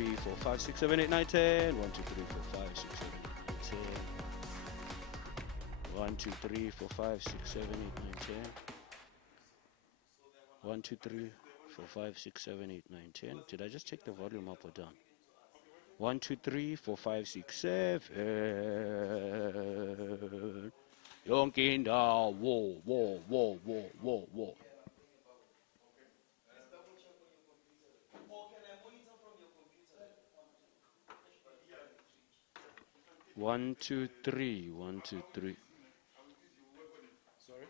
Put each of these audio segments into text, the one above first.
3, 4, 5, 6, 7, 8, 9, 10. 1, 2, 3, 4, 5, 6, 7, 8, 9, 10. 1, 2, 3, 4, 5, 6, 7, 8, 9, 10. 1, 2, 3, 4, 5, 6, 7, 8, 9, 10. Did I just check the volume up or down? 1, 2, 3, 4, 5, 6, 7. Yonkinda, whoa, whoa, whoa, whoa, whoa, whoa. 1, 2, 3, 1, 2, 3. Sorry?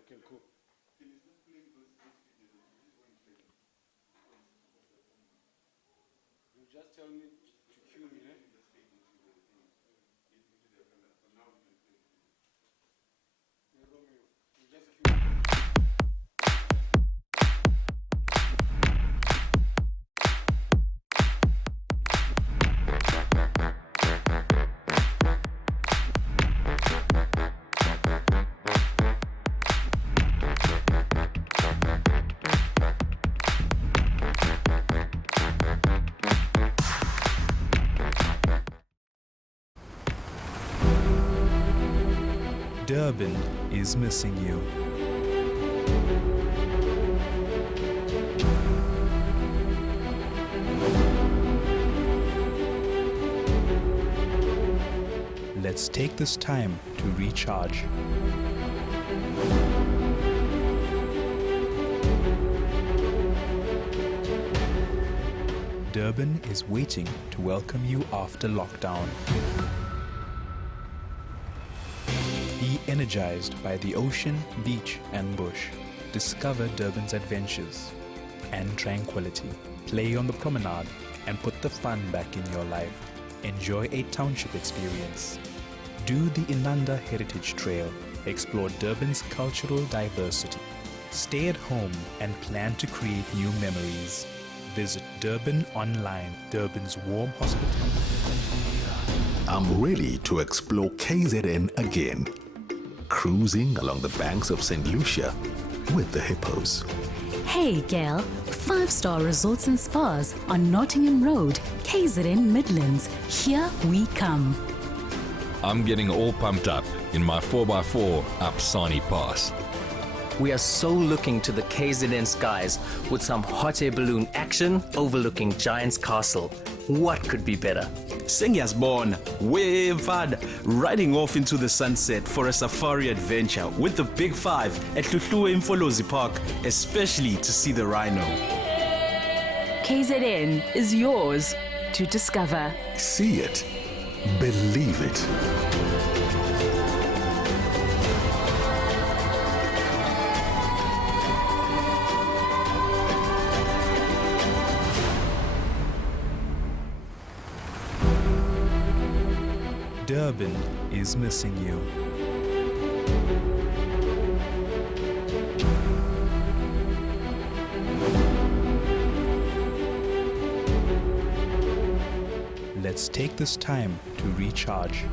Okay, cool. You just tell me to cue me, eh? You just cue me. Durban is missing you. Let's take this time to recharge. Durban is waiting to welcome you after lockdown. Be energized by the ocean, beach and bush. Discover Durban's adventures and tranquility. Play on the promenade and put the fun back in your life. Enjoy a township experience. Do the Inanda Heritage Trail. Explore Durban's cultural diversity. Stay at home and plan to create new memories. Visit Durban online, Durban's warm hospitality. I'm ready to explore KZN again. Cruising along the banks of St. Lucia with the hippos. Hey Gail, 5-star resorts and spas on Nottingham Road, KZN Midlands. Here we come. I'm getting all pumped up in my 4x4 up Sani Pass. We are so looking to the KZN skies with some hot air balloon action overlooking Giant's Castle. What could be better? Sengiyazibona, waved, riding off into the sunset for a safari adventure with the Big Five at Hluhluwe Mfolozi Park, especially to see the rhino. KZN is yours to discover. See it. Believe it. Durban is missing you. Let's take this time to recharge.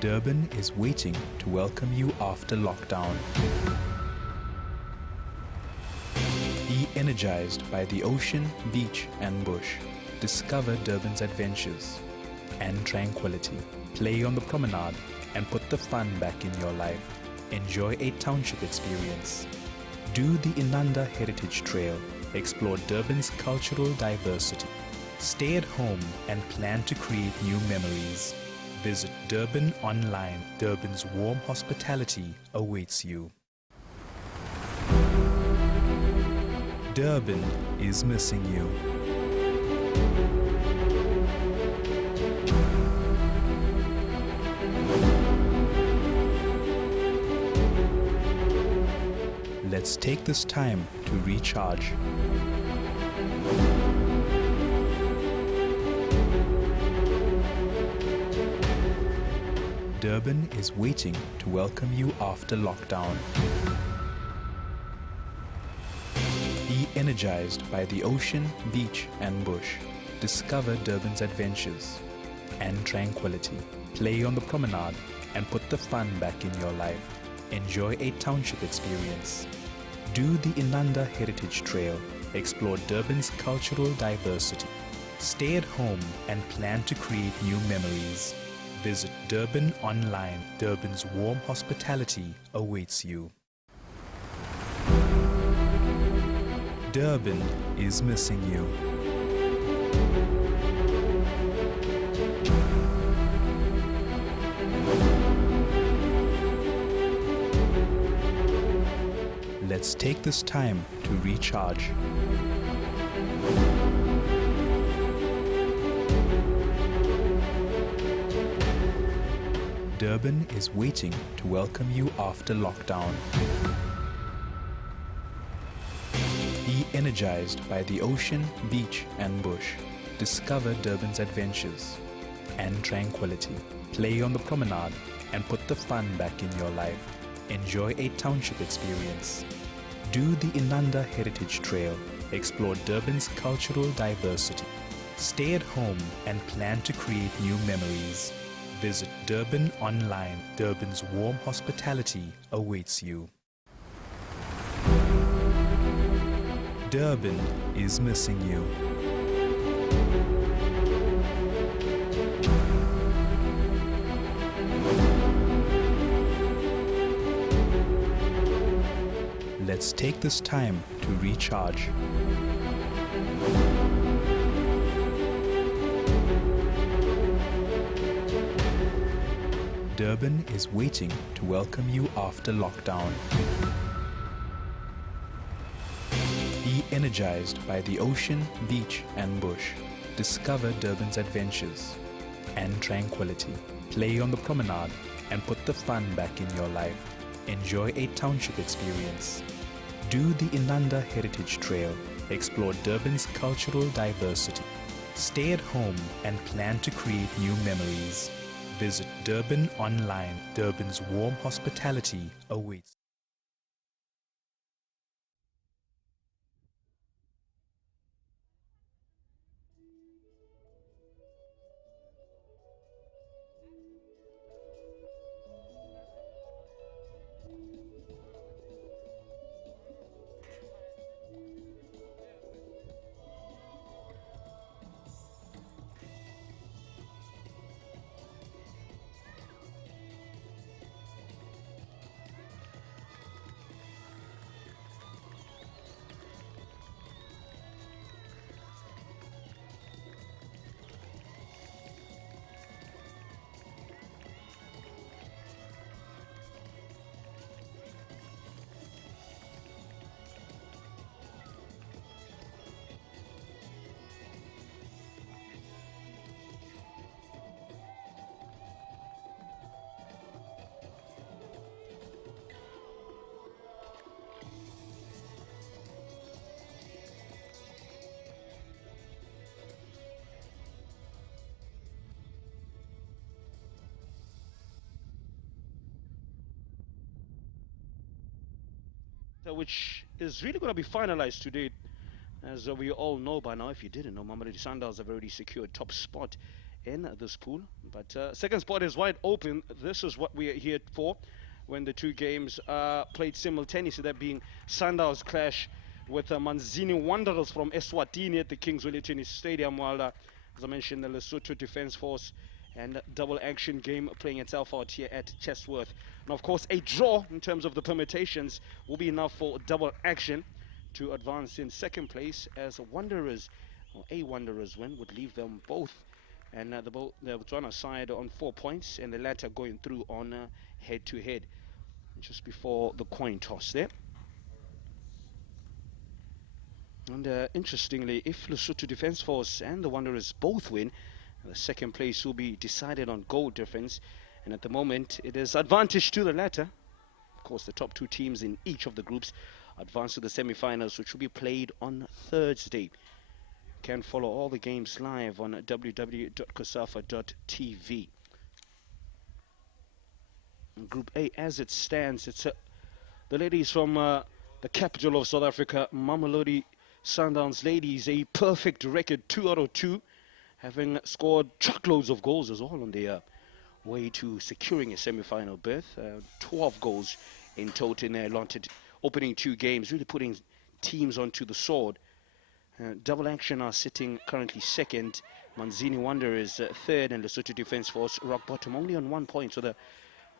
Durban is waiting to welcome you after lockdown. Be energized by the ocean, beach and bush. Discover Durban's adventures and tranquility. Play on the promenade and put the fun back in your life. Enjoy a township experience. Do the Inanda Heritage Trail. Explore Durban's cultural diversity. Stay at home and plan to create new memories. Visit Durban online. Durban's warm hospitality awaits you. Durban is missing you. Let's take this time to recharge. Durban is waiting to welcome you after lockdown. Be energized by the ocean, beach and bush. Discover Durban's adventures and tranquility. Play on the promenade and put the fun back in your life. Enjoy a township experience. Do the Inanda Heritage Trail. Explore Durban's cultural diversity. Stay at home and plan to create new memories. Visit Durban online. Durban's warm hospitality awaits you. Durban is missing you. Let's take this time to recharge. Durban is waiting to welcome you after lockdown. Be energized by the ocean, beach and bush. Discover Durban's adventures and tranquility. Play on the promenade and put the fun back in your life. Enjoy a township experience. Do the Inanda Heritage Trail. Explore Durban's cultural diversity. Stay at home and plan to create new memories. Visit Durban online. Durban's warm hospitality awaits you. Durban is missing you. Let's take this time to recharge. Durban is waiting to welcome you after lockdown. Be energized by the ocean, beach and bush. Discover Durban's adventures and tranquility. Play on the promenade and put the fun back in your life. Enjoy a township experience. Do the Inanda Heritage Trail. Explore Durban's cultural diversity. Stay at home and plan to create new memories. Visit Durban online. Durban's warm hospitality awaits. Which is really going to be finalized today. As we all know by now, if you didn't know, Mamelodi Sundowns have already secured top spot in this pool. But second spot is wide open. This is what we are here for when the two games are played simultaneously, that being Sundowns clash with Manzini Wanderers from Eswatini at the Kings Willie Tennis Stadium, while, as I mentioned, the Lesotho Defence Force and double action game playing itself out here at Chatsworth. And of course, a draw in terms of the permutations will be enough for double action to advance in second place, as Wanderers, or a Wanderers win would leave them both and the Botswana side on 4 points, and the latter going through on head-to-head just before the coin toss there. And interestingly, if Lesotho Defence Force and the Wanderers both win, the second place will be decided on goal difference, and at the moment it is advantage to the latter. Of course, the top two teams in each of the groups advance to the semi-finals, which will be played on Thursday. You can follow all the games live on www.cosafa.tv. Group A, as it stands, it's the ladies from the capital of South Africa, Mamelodi Sundowns ladies, a perfect record, 2 out of 2. Having scored truckloads of goals as well on their way to securing a semi-final berth. 12 goals in total in their allotted opening 2 games, really putting teams onto the sword. Double Action are sitting currently second. Manzini Wanderers third, and Lesotho Defence Force rock bottom, only on 1 point. So they're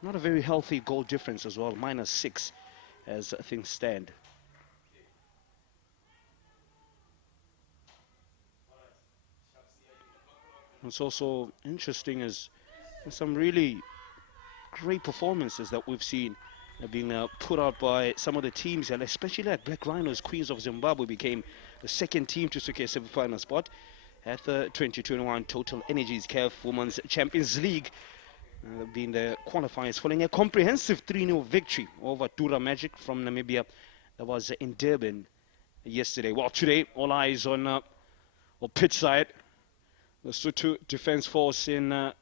not a very healthy goal difference as well, -6 as things stand. What's also interesting is some really great performances that we've seen being put out by some of the teams, and especially like Black Rhinos, Queens of Zimbabwe, became the second team to secure a semi-final spot at the 2021 Total Energies CAF Women's Champions League, being the qualifiers following a comprehensive 3-0 victory over Dura Magic from Namibia that was in Durban yesterday. Well, today, all eyes on pitch side. The Lesotho Defence Force in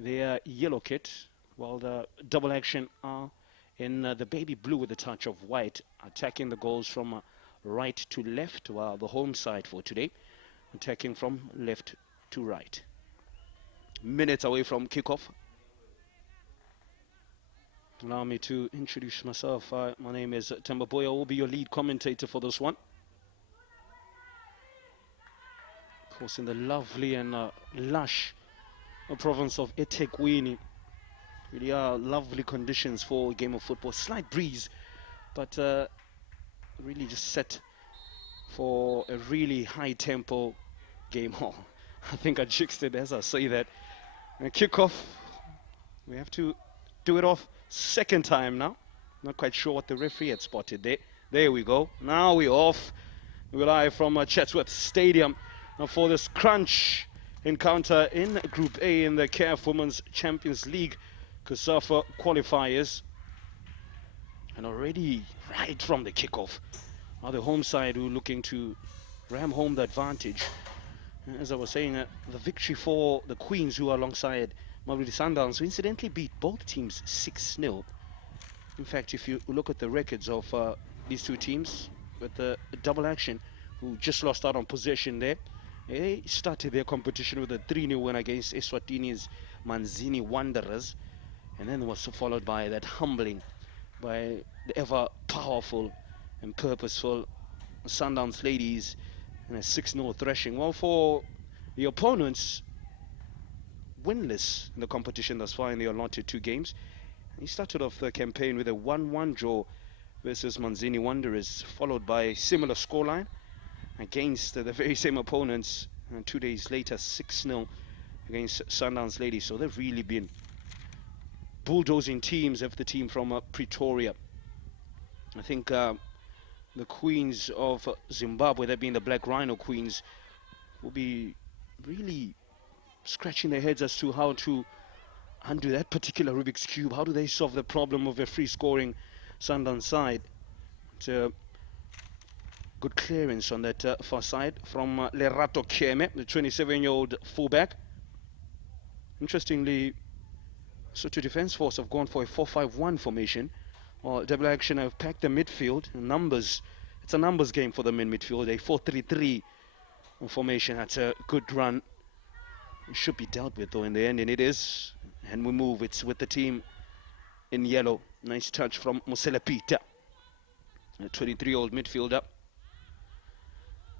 their yellow kit, while the Double Action are in the baby blue with a touch of white, attacking the goals from right to left, while the home side for today attacking from left to right. Minutes away from kickoff. Allow me to introduce myself. My name is Temba Boya. I will be your lead commentator for this one. Of course, in the lovely and lush province of eThekwini. Really are lovely conditions for a game of football. Slight breeze, but really just set for a really high tempo game. Oh, I think I jinxed it as I say that. And kickoff, we have to do it off second time now. Not quite sure what the referee had spotted there. There we go. Now we're off. We're live from Chatsworth Stadium for this crunch encounter in Group A in the CAF Women's Champions League COSAFA qualifiers. And already right from the kickoff are the home side who are looking to ram home the advantage. As I was saying, the victory for the Queens, who are alongside Mamelodi Sundowns, who incidentally beat both teams 6-0. In fact, if you look at the records of these two teams, with the Double Action, who just lost out on possession there, they started their competition with a 3-0 win against Eswatini's Manzini Wanderers, and then was followed by that humbling by the ever powerful and purposeful Sundowns ladies in a 6-0 thrashing. Well, for the opponents, winless in the competition thus far in the allotted 2 games. He started off the campaign with a 1-1 draw versus Manzini Wanderers, followed by a similar scoreline against the very same opponents, and 2 days later 6-0 against Sundowns ladies. So they've really been bulldozing teams of the team from Pretoria. I think the Queens of Zimbabwe, that being the Black Rhino Queens, will be really scratching their heads as to how to undo that particular Rubik's Cube. How do they solve the problem of a free scoring Sundowns side? It's a good clearance on that far side from Lerato Keme, the 27-year-old fullback. Interestingly, Lesotho Defence Force have gone for a 4-5-1 formation, while Double Action have packed the midfield. Numbers, it's a numbers game for them in midfield. A 4-3-3 formation. That's a good run. It should be dealt with though in the end, and it is. And we move. It's with the team in yellow. Nice touch from Musela Pita, a 23-year-old midfielder.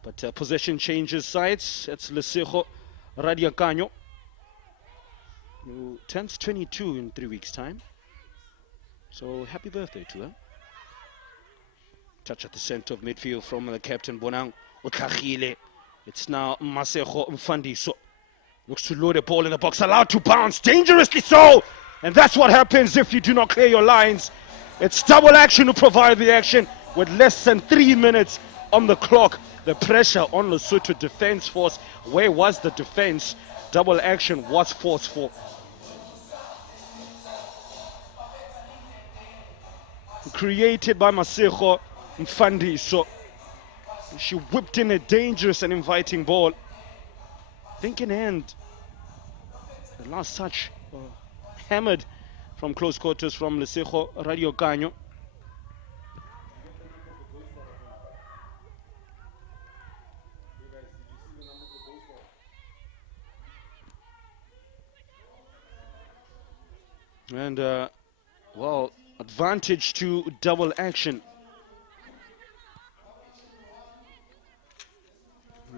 But possession changes sides. It's Lesego Radiakanyo, who turns 22 in 3 weeks' time. So happy birthday to her. Touch at the center of midfield from the captain Bonang Otlagile. It's now Masego Mfandiso. Looks to load the ball in the box, allowed to bounce, dangerously so. And that's what happens if you do not clear your lines. It's Double Action to provide the action with less than 3 minutes on the clock. The pressure on Lesotho Defence Force. Where was the defense? Double Action was forceful. Created by Masego Mfandiso. She whipped in a dangerous and inviting ball. Thinking end. The last touch hammered from close quarters from Lesego Radiakanyo. And, well, advantage to double action.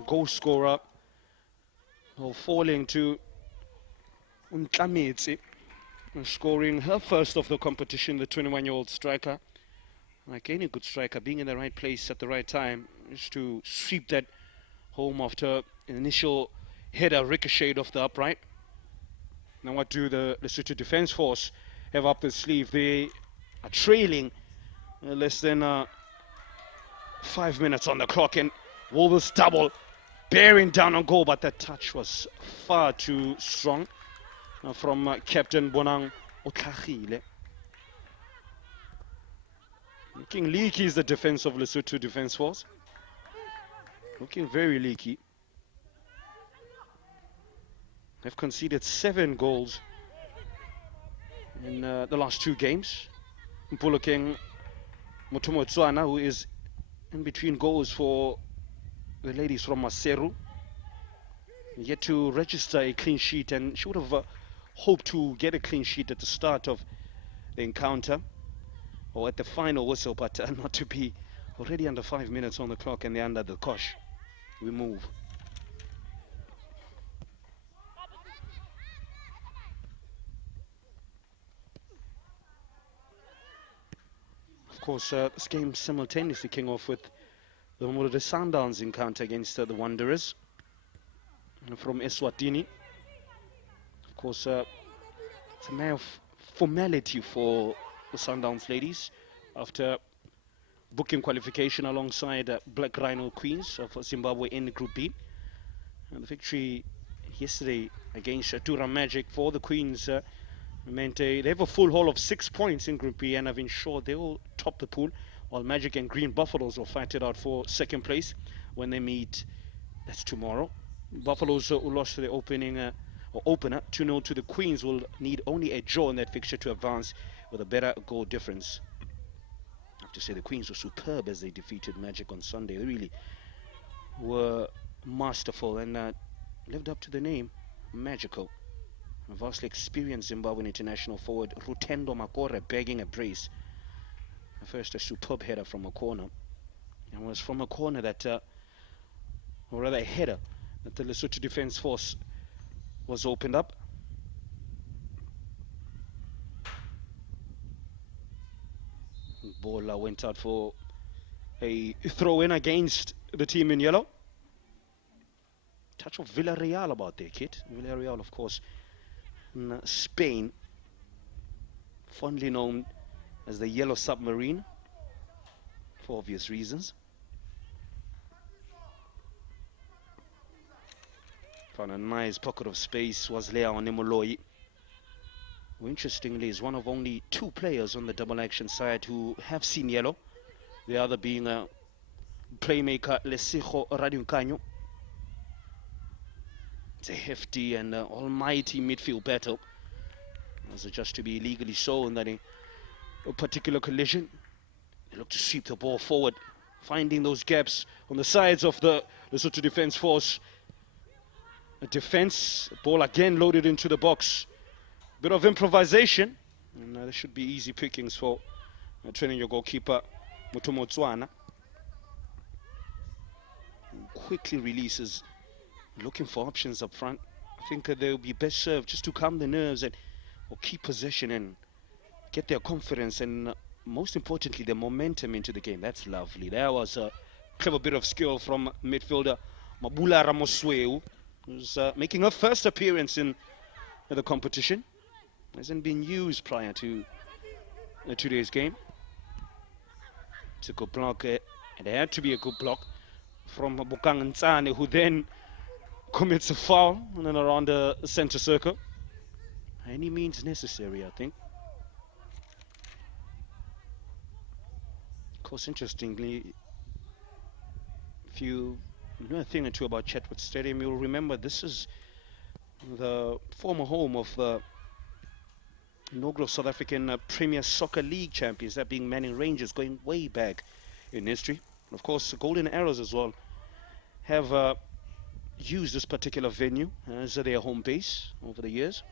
Goal scorer falling to Untlametsi, scoring her first of the competition, the 21-year-old striker. Like any good striker, being in the right place at the right time is to sweep that home after an initial header ricocheted off the upright. Now what do the Lesotho Defence Force have up their sleeve? They are trailing less than 5 minutes on the clock, and Wolves double, bearing down on goal, but that touch was far too strong from Captain Bonang Otlhagile. Looking leaky is the defense of Lesotho Defence Force. Looking very leaky. They've conceded 7 goals in the last 2 games. Mpulokeng Motomotswana, who is in between goals for the ladies from Maseru, yet to register a clean sheet, and she would have hoped to get a clean sheet at the start of the encounter or at the final whistle, but not to be. Already under 5 minutes on the clock and they're under the cosh. We move. Of course, this game simultaneously kicking off with the Mamelodi Sundowns encounter against the Wanderers from Eswatini. Of course, it's a matter of formality for the Sundowns ladies after booking qualification alongside Black Rhino Queens of Zimbabwe in Group B. And the victory yesterday against Tura Magic for the Queens meant they have a full haul of 6 points in Group B and have ensured they will top the pool, while Magic and Green Buffaloes will fight it out for second place when they meet. That's tomorrow. Buffaloes who lost the opener 2-0 to the Queens will need only a draw in that fixture to advance with a better goal difference. I have to say the Queens were superb as they defeated Magic on Sunday. They really were masterful and lived up to the name, magical. A vastly experienced Zimbabwean international forward Rutendo Makore begging a brace. First a superb header from a corner. And it was from a corner that, or rather a header, that the Lesotho Defence Force was opened up. Ball went out for a throw-in against the team in yellow. Touch of Villarreal about there, kid. Villarreal, of course, in Spain, fondly known as the Yellow Submarine, for obvious reasons. Found a nice pocket of space was Leon Nemoloi, who interestingly is one of only 2 players on the double action side who have seen yellow, the other being a playmaker Lesego Radunkanyo. It's a hefty and almighty midfield battle. As it just to be legally shown that a particular collision, they look to sweep the ball forward, finding those gaps on the sides of the Lesotho Defence Force. A defense, ball again loaded into the box. Bit of improvisation, and there should be easy pickings for training your goalkeeper, Mutomotswana. Quickly releases, looking for options up front. I think they'll be best served just to calm the nerves and or keep possession and get their confidence and most importantly the momentum into the game. That's lovely. There was a clever bit of skill from midfielder Mabula Ramosweu, who's making her first appearance in the competition. Hasn't been used prior to today's game. It's a good block, and it had to be a good block from Bukang Ntsane, who then commits a foul in and around the center circle. Any means necessary, I think. Of course, interestingly, if you know a thing or two about Chetwood Stadium, you'll remember this is the former home of the inaugural South African Premier Soccer League champions, that being Manning Rangers, going way back in history. And of course, the Golden Arrows as well have used this particular venue as their home base over the years.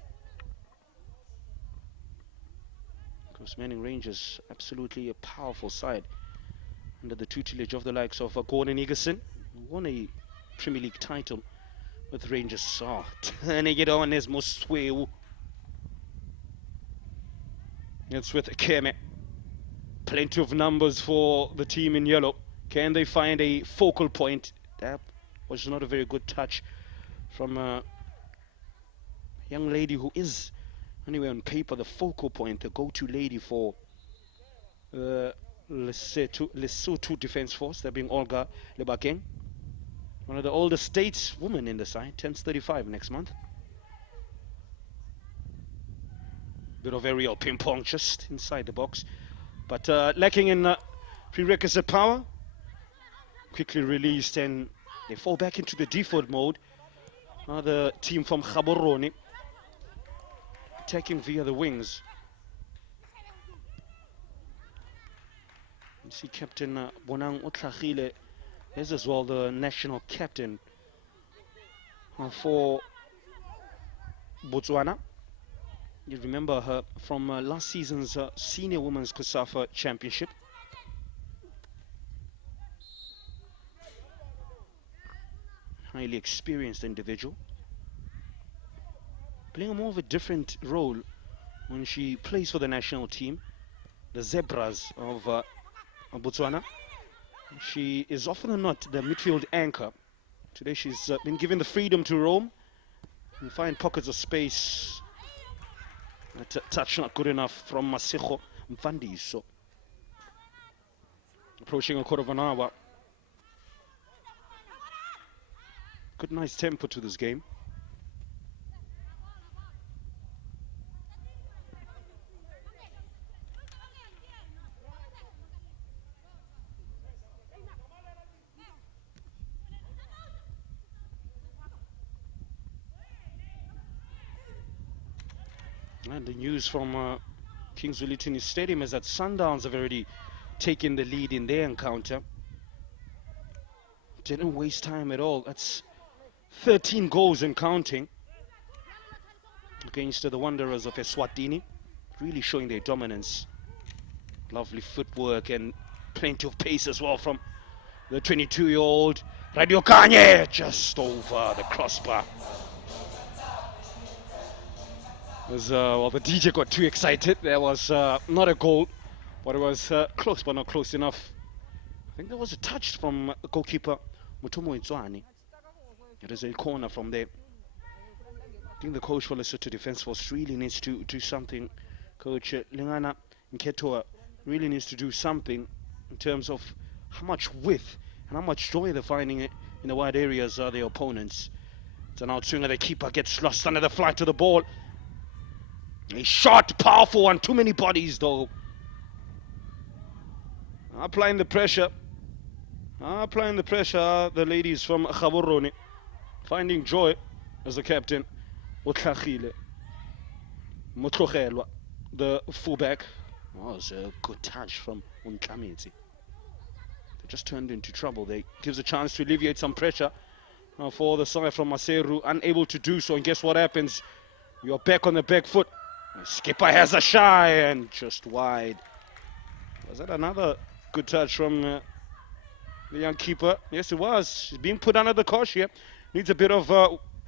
This Manning Rangers, absolutely a powerful side under the tutelage of the likes of Gordon Egerson, who won a Premier League title with Rangers. Turning it on is Mosweu. It's with Keme. Plenty of numbers for the team in yellow. Can they find a focal point? That was not a very good touch from a young lady who is, anyway, on paper, the focal point, the go-to lady for the Lesotho Defence Force, that being Olga Lebakeng. One of the oldest stateswomen in the side, turns 35 next month. Bit of aerial ping-pong just inside the box, but lacking in prerequisite power. Quickly released, and they fall back into the default mode. The team from Gaborone attacking via the wings. You see Captain Bonang Otlagile is as well the national captain for Botswana. You remember her from last season's Senior Women's COSAFA Championship. Highly experienced individual, playing a more of a different role when she plays for the national team, the Zebras of Botswana. She is often than not the midfield anchor. Today she's been given the freedom to roam and find pockets of space. That touch not good enough from Masego Mfandiso. Approaching a quarter of an hour. Good, nice tempo to this game. And the news from Kings Willitini Stadium is that Sundowns have already taken the lead in their encounter. Didn't waste time at all. That's 13 goals and counting against the Wanderers of Eswatini, really showing their dominance. Lovely footwork and plenty of pace as well from the 22-year-old Radio Kanye, just over the crossbar. Well, the DJ got too excited. There was not a goal, but it was close, but not close enough. I think there was a touch from goalkeeper Mutomo Ntswane. It is a corner from there. I think the coach for Lesotho Defence Force really needs to do something. Coach Lingana Nketoa really needs to do something in terms of how much width and how much joy they're finding it in the wide areas are their opponents. It's an outswinger. The keeper gets lost under the flight of the ball. A shot, powerful one. Too many bodies though. Applying the pressure. Applying the pressure. The ladies from Gaborone finding joy as the captain. Otlagile Motlogelwa, the fullback. Oh, it was a good touch from Untlametse. They just turned into trouble. They gives a chance to alleviate some pressure for the side from Maseru. Unable to do so, and guess what happens? You're back on the back foot. Skipper has a shy and just wide. Was that another good touch from the young keeper? Yes, it was. She's being put under the cosh here. Needs a bit of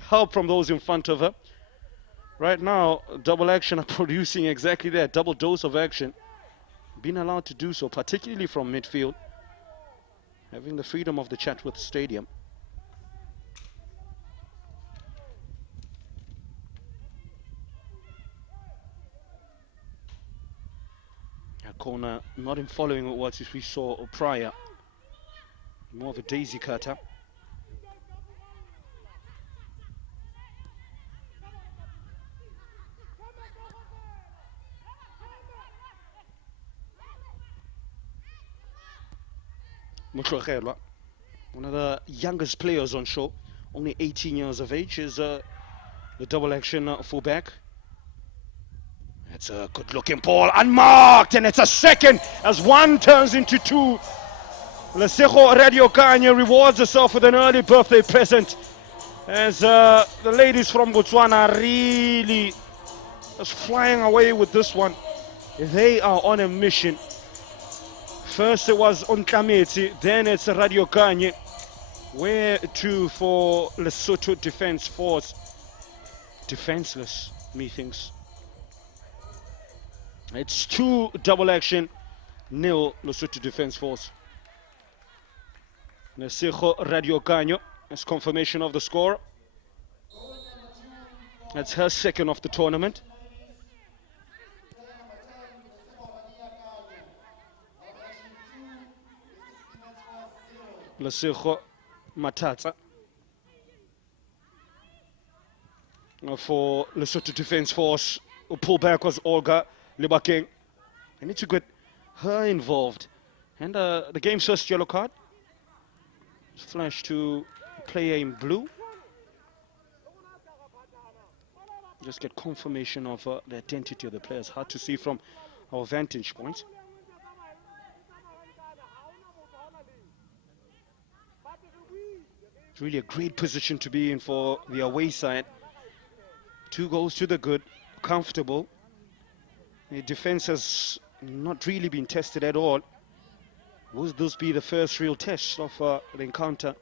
help from those in front of her. Right now, double action are producing exactly that, double dose of action. Being allowed to do so, particularly from midfield. Having the freedom of the Chatworth Stadium. Corner not in following what we saw prior. More of a daisy cutter. Motlogelwa, one of the youngest players on show, only 18 years of age, is the double action fullback. It's a good looking ball, unmarked, and it's a second as one turns into two. Lesego Radio Kanye rewards herself with an early birthday present as the ladies from Botswana really just flying away with this one. They are on a mission. First it was Ontlameti, then it's Radio Kanye. Where to for Lesotho Defense Force? Defenseless, methinks. It's 2 double action, 0 Lesotho Defense Force. Nesiko Radio Kanye as confirmation of the score. That's her second of the tournament. Lesotho Matata for Lesotho Defense Force. Pull back was Olga Libakeng. They need to get her involved. And the game's first yellow card. Flash to player in blue. Just get confirmation of the identity of the players. Hard to see from our vantage point. It's really a great position to be in for the away side. 2 goals to the good, comfortable. The defense has not really been tested at all. Will this be the first real test of the encounter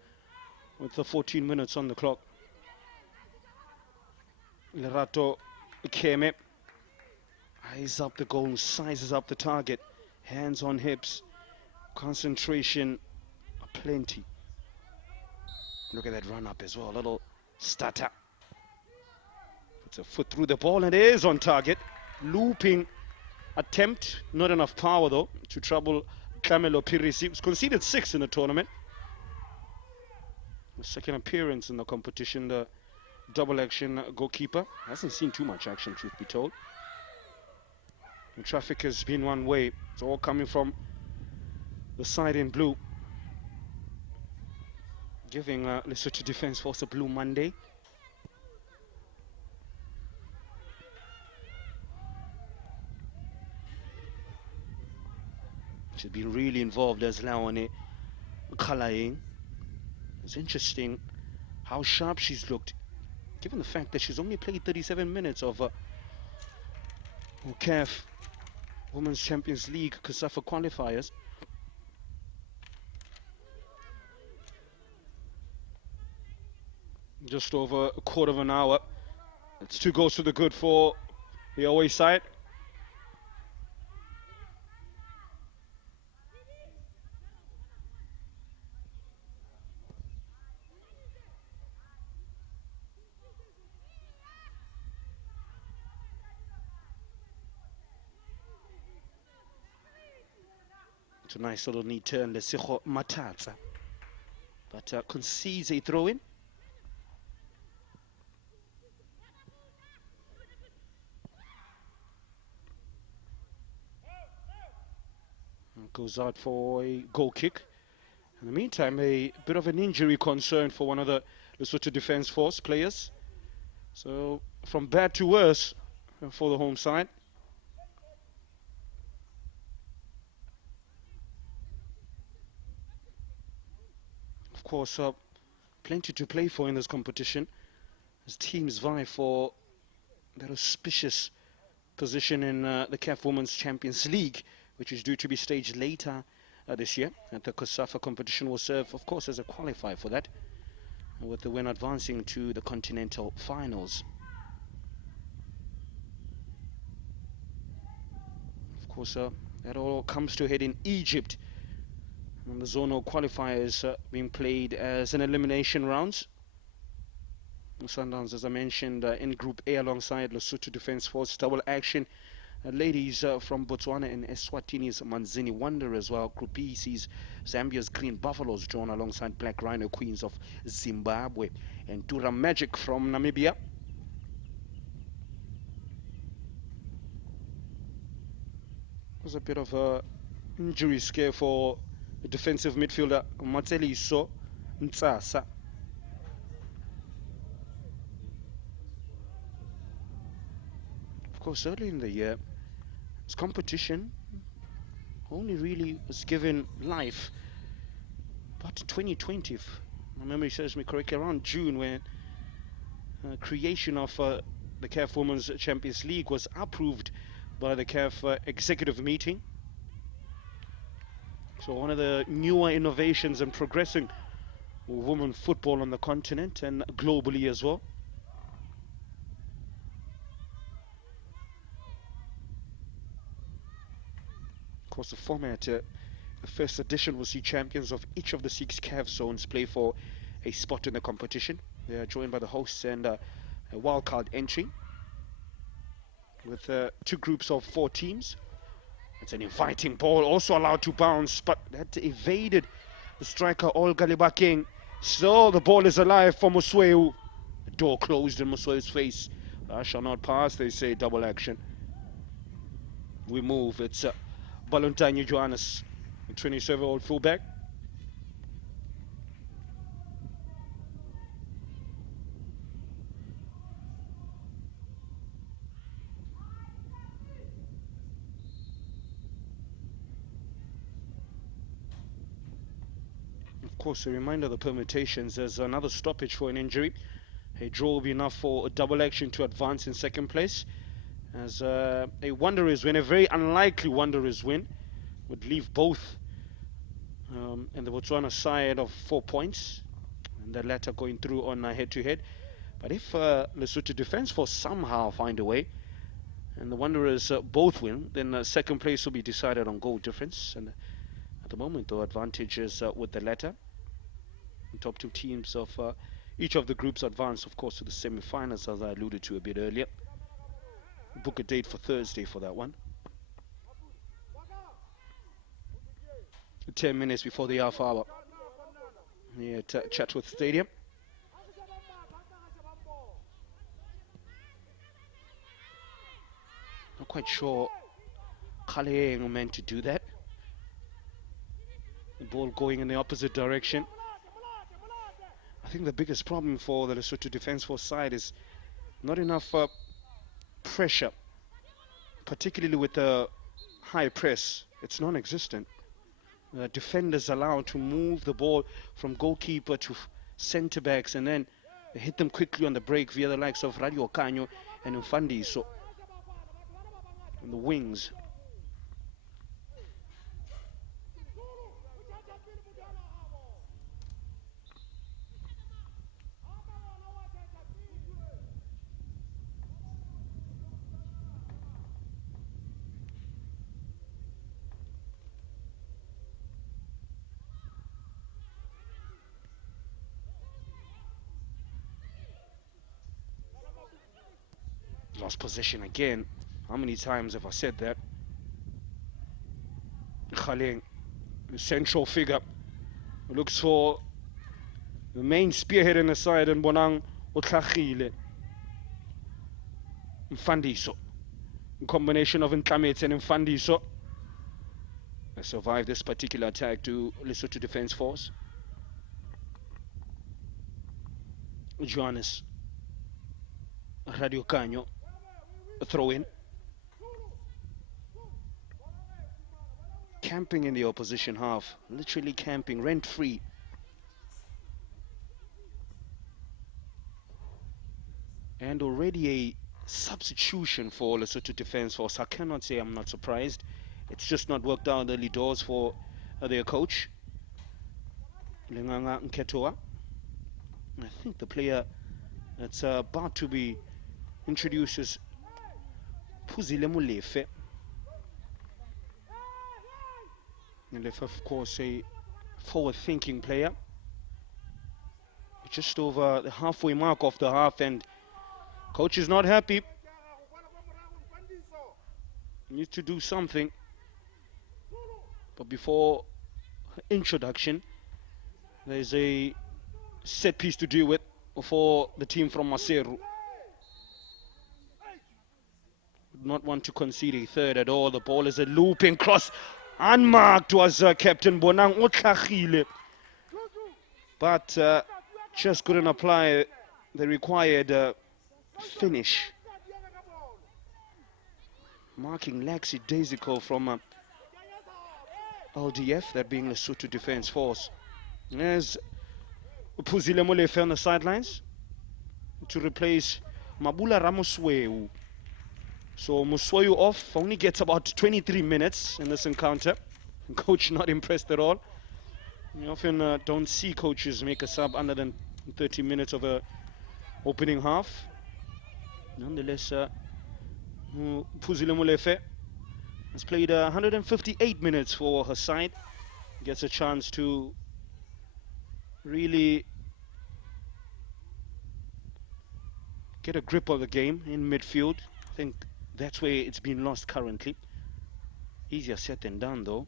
with the 14 minutes on the clock? Lerato Keme eyes up the goal, sizes up the target, hands on hips, concentration plenty. Look at that run up as well, a little stutter. Puts a foot through the ball and it is on target. Looping attempt, not enough power though to trouble Camelo Pirisi. He's conceded 6 in the tournament. The second appearance in the competition, the double action goalkeeper. Hasn't seen too much action, truth be told. The traffic has been one way. It's all coming from the side in blue. Giving Lesotho Defense Force a blue Monday. She's been really involved as Lawane Kalaing. It's interesting how sharp she's looked, given the fact that she's only played 37 minutes of CAF Women's Champions League COSAFA qualifiers. Just over a quarter of an hour. It's 2 goals to the good for the away side. It's a nice little neat turn, Lesotho Matata, but concedes a throw-in. Goes out for a goal kick. In the meantime, a bit of an injury concern for one of the Lesotho Defense Force players. So from bad to worse for the home side. Of course, plenty to play for in this competition as teams vie for that auspicious position in the CAF Women's Champions League, which is due to be staged later this year. And the COSAFA competition will serve, of course, as a qualifier for that, with the winner advancing to the continental finals. Of course, that all comes to a head in Egypt, and the zonal qualifiers being played as an elimination rounds. Sundowns, as I mentioned, in Group A alongside Lesotho Defense Force, double action. Ladies from Botswana and Eswatini's Manzini Wonder as well. Group B sees Zambia's Green Buffaloes drawn alongside Black Rhino Queens of Zimbabwe and Dura Magic from Namibia. Was a bit of a injury scare for the defensive midfielder Matseliso Ntsasa. Of course, early in the year, this competition only really was given life but 2020, if my memory serves me correctly, around June, when creation of the CAF Women's Champions League was approved by the CAF executive meeting. So one of the newer innovations and progressing women football on the continent and globally as well. Of course, the format, the first edition will see champions of each of the 6 CAF zones play for a spot in the competition. They are joined by the hosts and a wildcard entry with 2 groups of 4 teams. It's an inviting ball, also allowed to bounce, but that evaded the striker Olga Libakeng. So the ball is alive for Musweu. The door closed in Musweu's face. I shall not pass, they say. Double action. We move. It's Balontanyo Johannes, 27-year-old fullback. Of course, a reminder of the permutations. There's another stoppage for an injury. A draw will be enough for a double action to advance in second place. As a Wanderers win, a very unlikely Wanderers win, would leave both in the Botswana side of 4 points, and the latter going through on a head-to-head. But if Lesotho Defence Force somehow find a way, and the Wanderers both win, then second place will be decided on goal difference. And at the moment, the advantage is with the latter. The top 2 teams of each of the groups advance, of course, to the semi-finals, as I alluded to a bit earlier. Book a date for Thursday for that one. 10 minutes before the half hour here at Chatsworth Stadium. Not quite sure Kaleeng meant to do that. The ball going in the opposite direction. I think the biggest problem for the Lesotho Defence Force side is not enough pressure, particularly with the high press. It's non-existent. Defenders allowed to move the ball from goalkeeper to centre backs, and then they hit them quickly on the break via the likes of Radio Kanyo and Mfandi. So on the wings. Lost possession again. How many times have I said that? Khaleng, the central figure, looks for the main spearhead in the side, and Bonang Otlachile. Mfandiso. A combination of Ntlametse and Mfandiso. They survived this particular attack to Lesotho Defence Force. Johannes. Radio Kanyo. A throw in. Camping in the opposition half, literally camping, rent-free. And already a substitution for Lesotho Defence Force. I cannot say I'm not surprised. It's just not worked out early doors for their coach, Lenganga Nketoa. I think the player that's about to be introduced is Phuzile Molefe. Molefe, of course, a forward-thinking player. Just over the halfway mark of the half, and coach is not happy. Needs to do something. But before introduction, there's a set piece to deal with for the team from Maseru. Not want to concede a third at all. The ball is a looping cross. Unmarked was Captain Bonang Otlachile. But just couldn't apply the required finish. Marking lackadaisical from LDF, that being Lesotho Defence Force. There's Phuzile Molefe on the sidelines to replace Mabula Ramosweu. So Muswoyu off, only gets about 23 minutes in this encounter. Coach not impressed at all. You often don't see coaches make a sub under than 30 minutes of a opening half. Nonetheless, Phuzile Molefe has played 158 minutes for her side. Gets a chance to really get a grip of the game in midfield. I think that's where it's been lost currently. Easier said than done, though.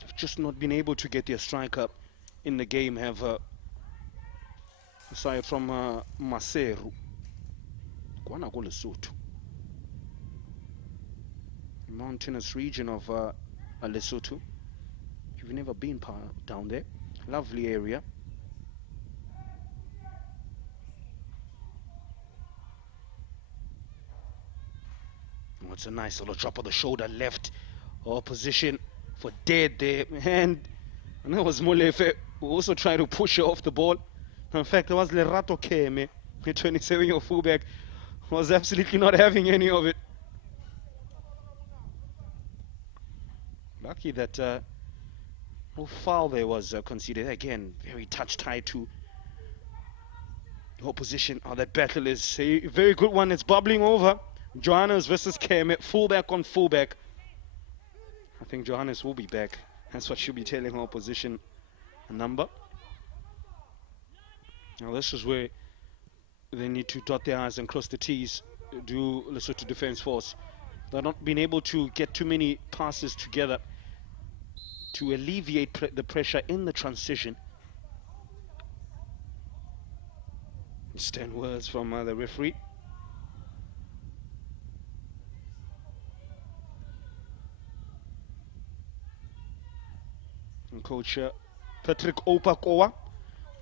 They've just not been able to get their striker in the game, have aside from Maseru. Kwana go Lesotho. Mountainous region of Lesotho. You've never been down there. Lovely area. Oh, it's a nice little drop of the shoulder left position for dead there. And that was Molefe who also tried to push her off the ball. In fact, it was Lerato Keme, a 27-year-old fullback, was absolutely not having any of it. Lucky that no foul there was conceded. Again, very touch-tied to opposition. Oh, that battle is a very good one. It's bubbling over. Johannes versus Keme, fullback on fullback. I think Johannes will be back. That's what she'll be telling her opposition a number. Now this is where they need to dot their I's and cross the T's. Do Lesotho Defence Force. They've not been able to get too many passes together to alleviate the pressure in the transition. Stern words from the referee. And Coach Patrick Opakowa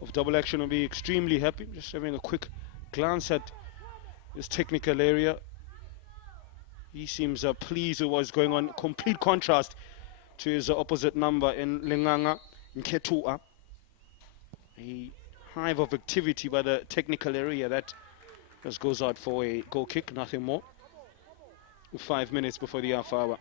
of Double Action will be extremely happy. Just having a quick glance at this technical area. He seems pleased with what's going on. Complete contrast to his opposite number in Lenganga, in Ketua. A hive of activity by the technical area that just goes out for a goal kick, nothing more. 5 minutes before the half hour.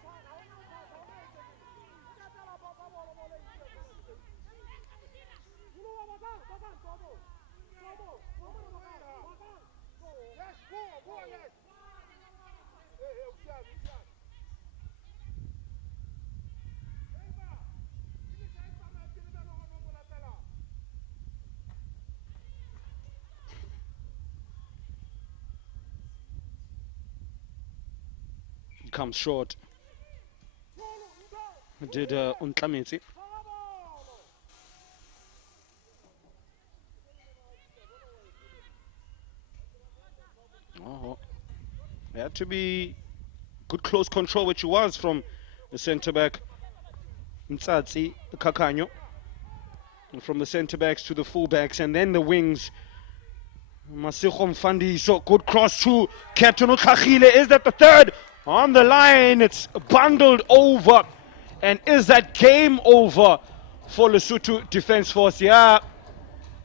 Comes short. Did Untlameti. Oh, it had to be good close control, which was from the centre back Ntsatsi Kakanyo, and from the centre backs to the full backs, and then the wings. Masiko Mfandiso, good cross to Captain Utlachile. Is that the third? On the line, it's bundled over. And is that game over for Lesotho Defence Force? Yeah,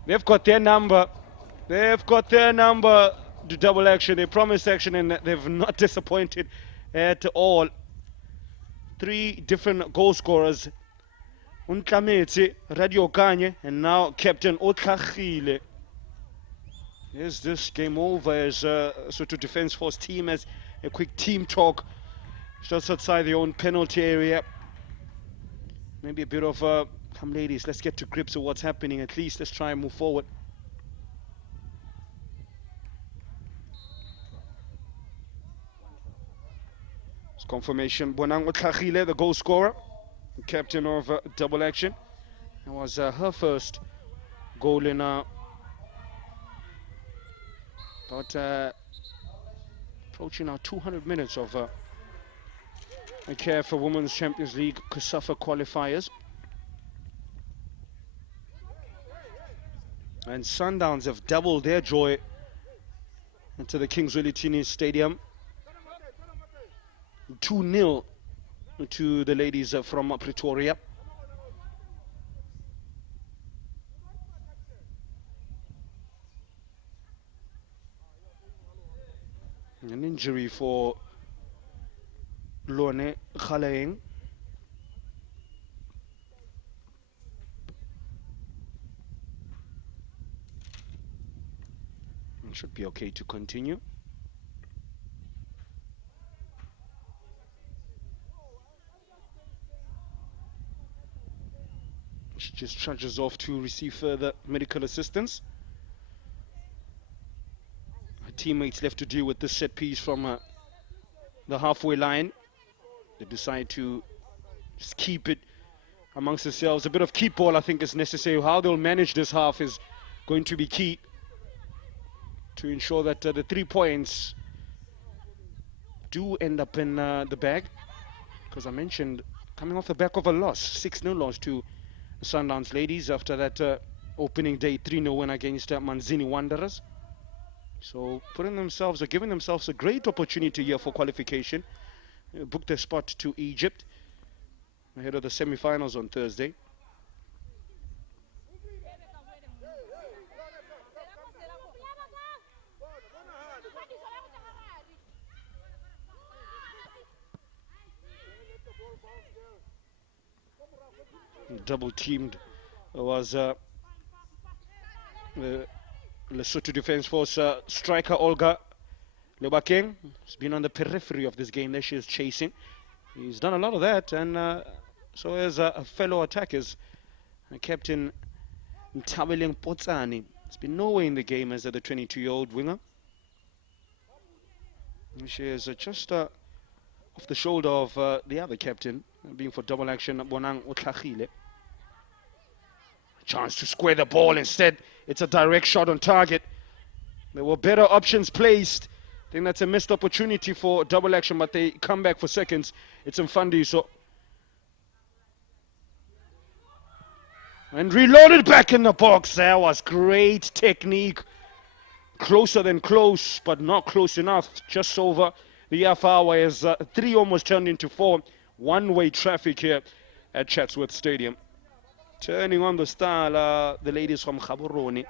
they've got their number. They've got their number to Double Action. They promised action and they've not disappointed at all. 3 different goal scorers. Untlametse, Radio Kanye, and now Captain Otlachile. Is this game over as Lesotho Defence Force team has a quick team talk just outside their own penalty area? Maybe a bit of come ladies, let's get to grips with what's happening. At least let's try and move forward. It's confirmation. Bonang Otlachile, the goal scorer, the captain of Double Action. It was her first goal in about approaching now 200 minutes of a CAF Women's Champions League COSAFA qualifiers. And Sundowns have doubled their joy into the Kings Willitini Stadium. 2-0 to the ladies from Pretoria. injury for Lone Khalaeng. It should be okay to continue. She just trudges off to receive further medical assistance. Her teammates left to deal with this set piece from the halfway line. They decide to just keep it amongst themselves. A bit of keep ball, I think, is necessary. How they'll manage this half is going to be key to ensure that the 3 points do end up in the bag. Because I mentioned, coming off the back of a loss, 6-0 loss to Sundowns Ladies after that opening day 3-0 win against Manzini Wanderers. So putting themselves or giving themselves a great opportunity here for qualification. Booked their spot to Egypt ahead of the semi-finals on Thursday. Double teamed was the Lesotho Defence Force striker Olga Lebakeng. Has been on the periphery of this game there. She is chasing. He's done a lot of that, and so has a fellow attackers, Captain Ntabeleng Potsani. He's been nowhere in the game as the 22-year-old winger. She is just off the shoulder of the other captain, being for double action, Bonang Otlachile. Chance to square the ball. Instead, it's a direct shot on target. There were better options placed. I think that's a missed opportunity for double action, but they come back for seconds. It's Mfandi, so. And reloaded back in the box. That was great technique. Closer than close, but not close enough. Just over the half hour as 3 almost turned into 4. One-way traffic here at Chatsworth Stadium. Turning on the style, the ladies from Gaborone,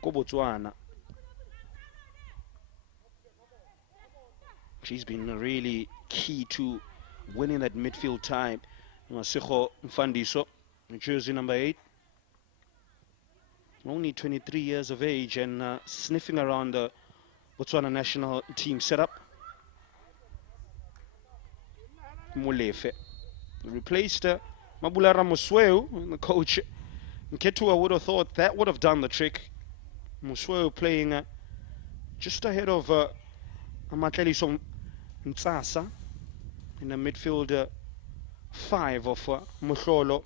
Botswana. She's been really key to winning that midfield time. Masego Mfandiso, jersey number 8. Only 23 years of age and sniffing around the Botswana national team setup. Molefe replaced Mabula Ramosweu, the coach. Nketua would have thought that would have done the trick. Mosweu playing just ahead of Amatleliso Ntsasa in the midfield 5 of Mohlolo,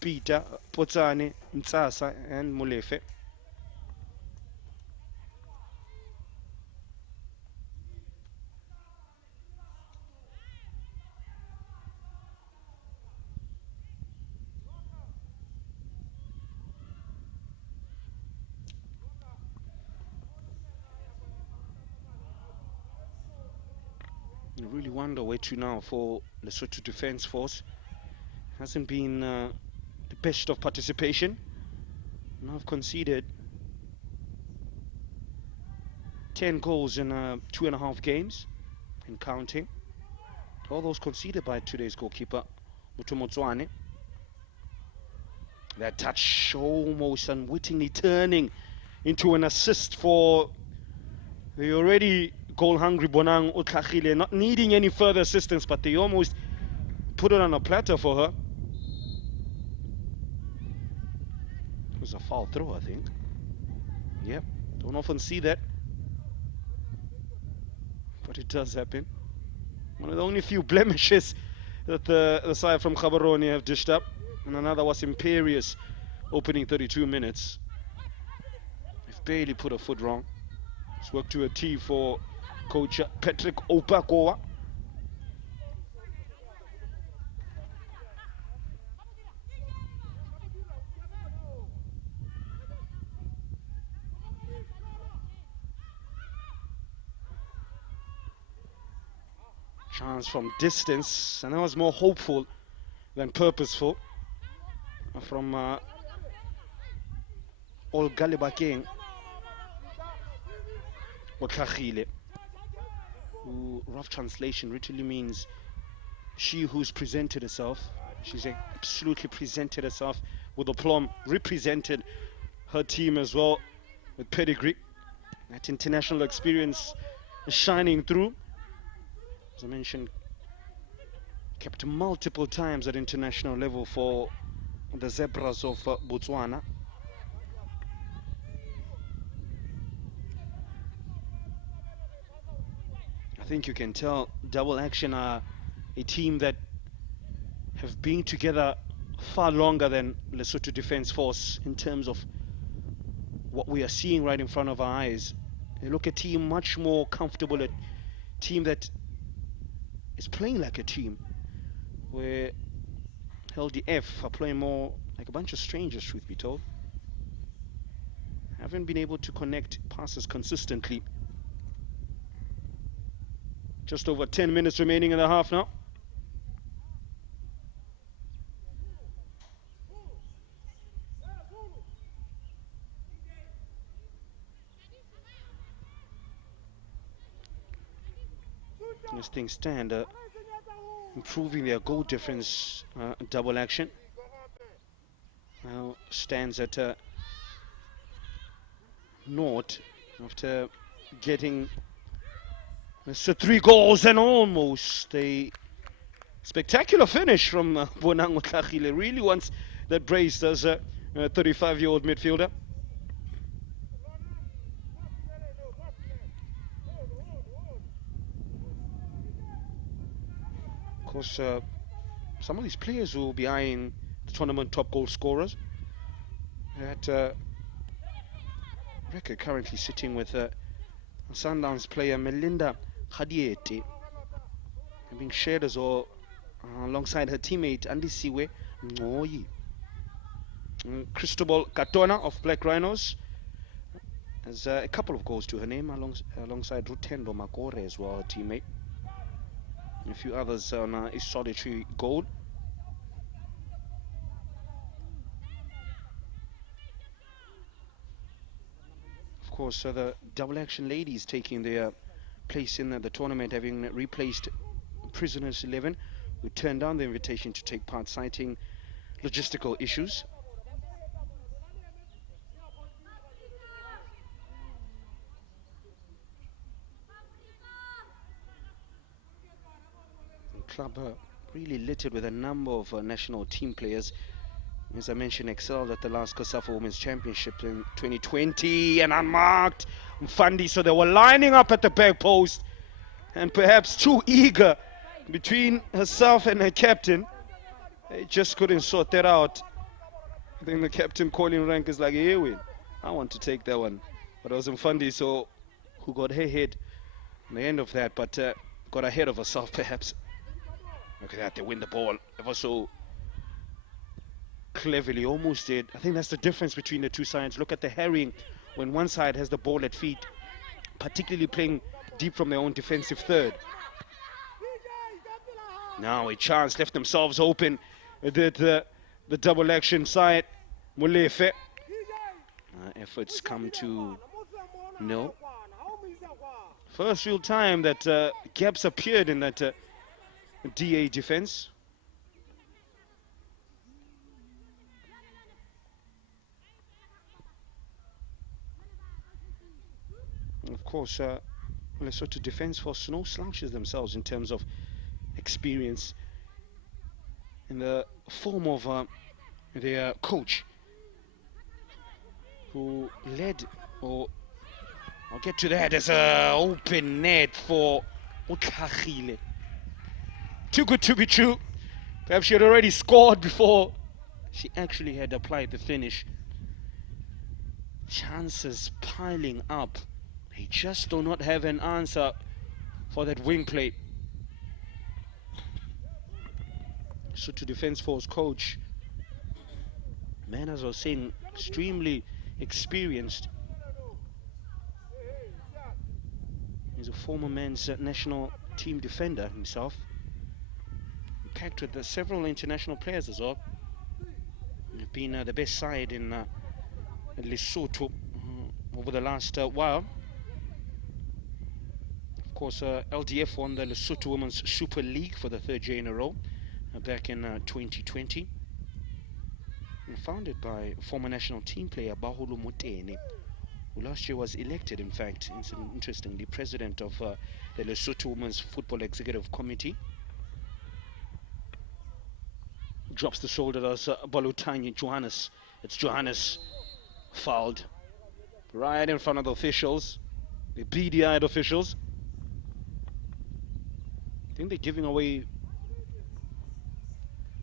Peter, Potsane, Ntsasa and Molefe. I really wonder where to now for Lesotho Defence Force. Hasn't been the best of participation. Now I've conceded 10 goals in 2.5 games and counting. All those conceded by today's goalkeeper, Mutumotswane. That touch almost unwittingly turning into an assist for the already goal-hungry Bonang Otlachile, not needing any further assistance, but they almost put it on a platter for her. It was a foul throw, I think. Yep, don't often see that, but it does happen. One of the only few blemishes that the side from Gaborone have dished up, and another was Imperious, opening 32 minutes. They've barely put a foot wrong. It's worked to a T for coach Patrick Opakowa. Chance from distance, and that was more hopeful than purposeful from Olga Lebakeng Otlachile. who, rough translation, literally means she who's presented herself. She's absolutely presented herself with aplomb, represented her team as well with pedigree. That international experience is shining through. As I mentioned, kept multiple times at international level for the Zebras of Botswana. I think you can tell Double Action are a team that have been together far longer than Lesotho Defence Force in terms of what we are seeing right in front of our eyes. They look a team much more comfortable, a team that is playing like a team, where LDF are playing more like a bunch of strangers, truth be told. Haven't been able to connect passes consistently. Just over 10 minutes remaining in the half now. As things stand, improving their goal difference, Double Action now stands at naught after getting 3 goals and almost a spectacular finish from Bonang Tlhagile. Really wants that brace as a 35-year-old midfielder. Of course, some of these players will be eyeing the tournament top goal scorers. That record currently sitting with Sundowns player Melinda Khadiete, being shared as well alongside her teammate Andisiwe Ngoyi. Cristobal Katona of Black Rhinos has a couple of goals to her name alongside Rutendo Makore as well, her teammate. A few others on a solitary goal. Of course, the Double Action ladies taking their place in the tournament, having replaced Prisoners 11, who turned down the invitation to take part, citing logistical issues. The club really littered with a number of national team players. As I mentioned, excelled at the last COSAFA Women's Championship in 2020 and unmarked Mfandi, so they were lining up at the back post and perhaps too eager between herself and her captain. They just couldn't sort that out. I think the captain calling rank is like, hey, win. I want to take that one. But it was Mfandi, so who got her head on the end of that, but got ahead of herself perhaps. Look at that, they win the ball ever so cleverly, almost did. I think that's the difference between the two sides. Look at the harrying when one side has the ball at feet, particularly playing deep from their own defensive third. Now a chance, left themselves open. The Double Action side, Molefe. Efforts come to nil. First real time that gaps appeared in that DA defense. Of course, Lesotho Defence Force no slouches themselves in terms of experience, in the form of their coach, who led, or I'll get to that, as an open net for Tlhagile. Too good to be true. Perhaps she had already scored before she actually had applied the finish. Chances piling up. They just do not have an answer for that wing play. So to Defence Force coach, man, as I was saying, extremely experienced. He's a former men's national team defender himself. Packed with several international players as well. They've been the best side in Lesotho over the last while. Of course, LDF won the Lesotho Women's Super League for the third year in a row back in 2020. And founded by former national team player Baholo Motene, who last year was elected, in fact, interestingly, president of the Lesotho Women's Football Executive Committee. Drops the shoulder as Balutanye Johannes. It's Johannes fouled right in front of the officials, the beady-eyed officials. I think they're giving away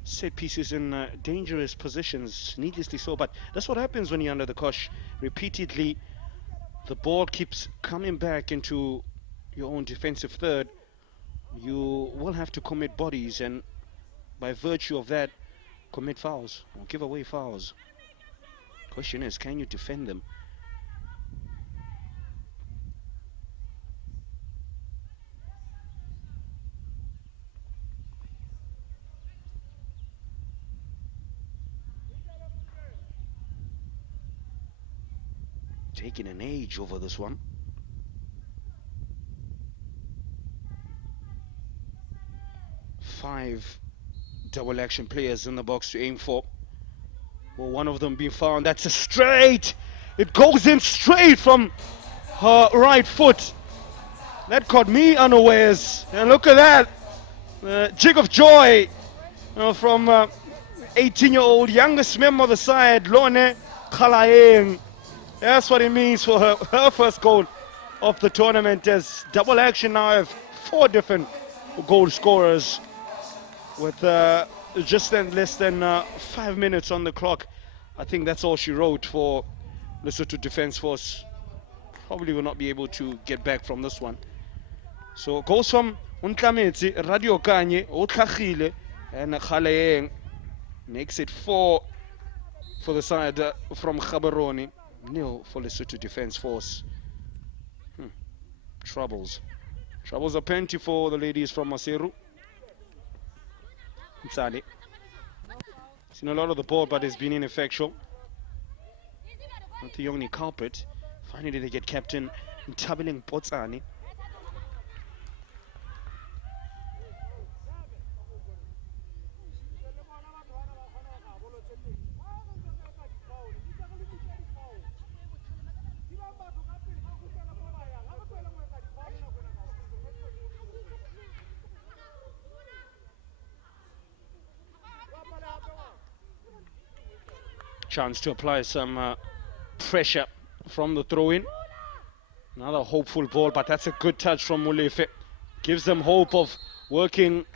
set pieces in dangerous positions, needlessly so, but that's what happens when you're under the cosh. Repeatedly, the ball keeps coming back into your own defensive third. You will have to commit bodies, and by virtue of that, commit fouls or give away fouls. Question is, can you defend them? Taking an age over this one. Five double action players in the box to aim for. Well, one of them being found. That's a straight. It goes in straight from her right foot. That caught me unawares. And look at that. Jig of joy from 18-year-old youngest member of the side, Lone Kalaeng. That's what it means for her first goal of the tournament, as double action now have 4 different goal scorers with just less than 5 minutes on the clock. I think that's all she wrote for Lesotho Defence Force. Probably will not be able to get back from this one. So goes from Untlametsi, Radio Kanye, Otlachile, and Kalaeng. Makes it 4 for the side from Gaborone. 0 for Lesotho Defence Force. Troubles are plenty for the ladies from Maseru. Mtsali seen a lot of the ball, but it's been ineffectual. Not the only culprit. Finally they get captain Ntabeling Potsani. Chance to apply some pressure from the throw-in. Another hopeful ball, but that's a good touch from Molefe. Gives them hope of working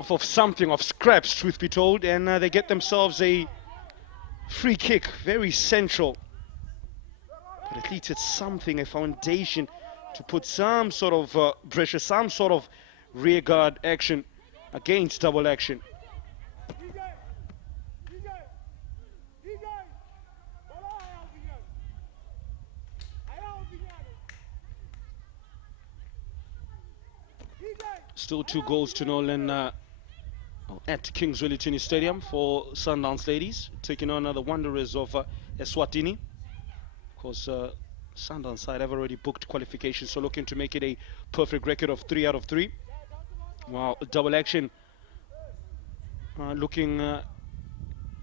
off of something, of scraps, truth be told, and they get themselves a free kick, very central. But at least it's something, a foundation to put some sort of pressure, some sort of rear guard action against double action. Still 2 goals to 0 at Kings Willitini Stadium for Sundowns ladies, taking on the Wanderers of Eswatini. Of course, Sundowns side have already booked qualification, so looking to make it a perfect record of 3 out of 3. While double action looking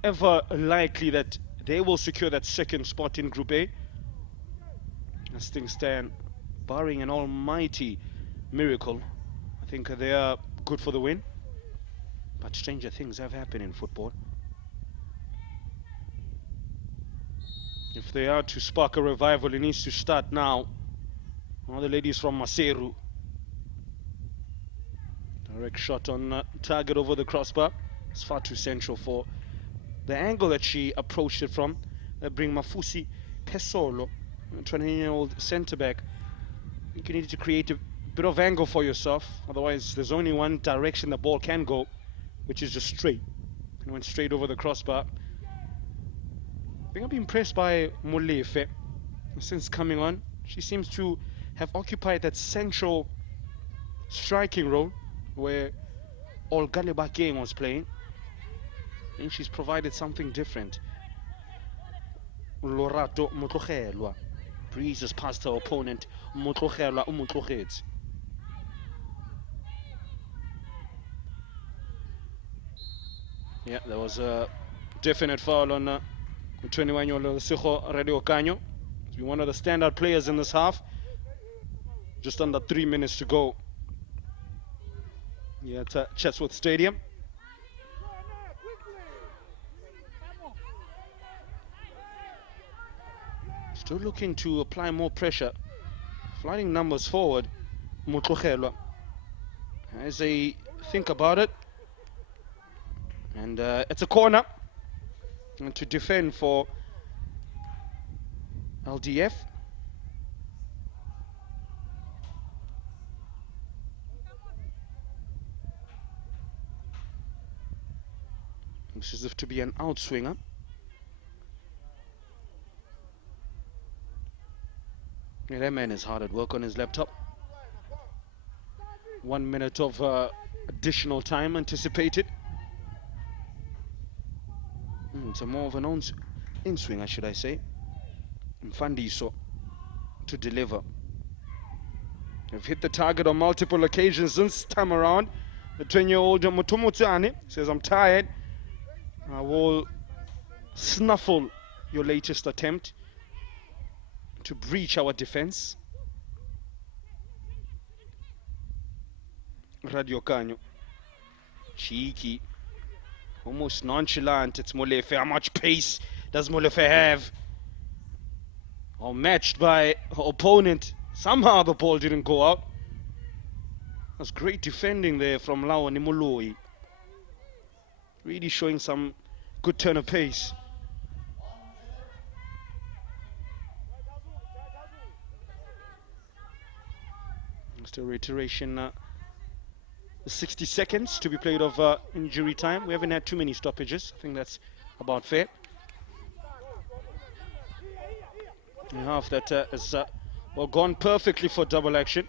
ever likely that they will secure that second spot in Group A. As things stand, barring an almighty miracle, I think they are good for the win. But stranger things have happened in football. If they are to spark a revival, it needs to start now. All the ladies from Maseru. Direct shot on target over the crossbar. It's far too central for the angle that she approached it from. Bring Mafusi Pesolo, 20-year-old centre-back. I think you need to create a bit of angle for yourself, otherwise there's only one direction the ball can go, which is just straight. It went straight over the crossbar. I think I've been impressed by Molefe since coming on. She seems to have occupied that central striking role where Olga Lebakeng was playing, and she's provided something different. Lorato Motlogelwa breezes past her opponent Motlogelwa Umotlogetsi. Yeah, there was a definite foul on 21-year-old Lesotho Radio Canyo. He's been one of the standout players in this half. Just under 3 minutes to go. Yeah, at Chatsworth Stadium. Still looking to apply more pressure. Flying numbers forward. Mutlogelwa. As they think about it. And it's a corner. And to defend for LDF. Looks as if to be an outswinger. Yeah, that man is hard at work on his laptop. 1 minute of additional time anticipated. It's a more of an in-swinger, should I say. Mfandiso to deliver. They've hit the target on multiple occasions this time around. The 10-year-old Mutumutsane says, I'm tired. I will snuffle your latest attempt to breach our defense. Radio Canyo. Cheeky. Almost nonchalant. It's Molefe. How much pace does Molefe have? All matched by her opponent. Somehow the ball didn't go out. That's great defending there from Lawa Nimoloi. Really showing some good turn of pace. Just a reiteration, 60 seconds to be played of injury time. We haven't had too many stoppages. I think that's about fair. A half that has well, gone perfectly for double action.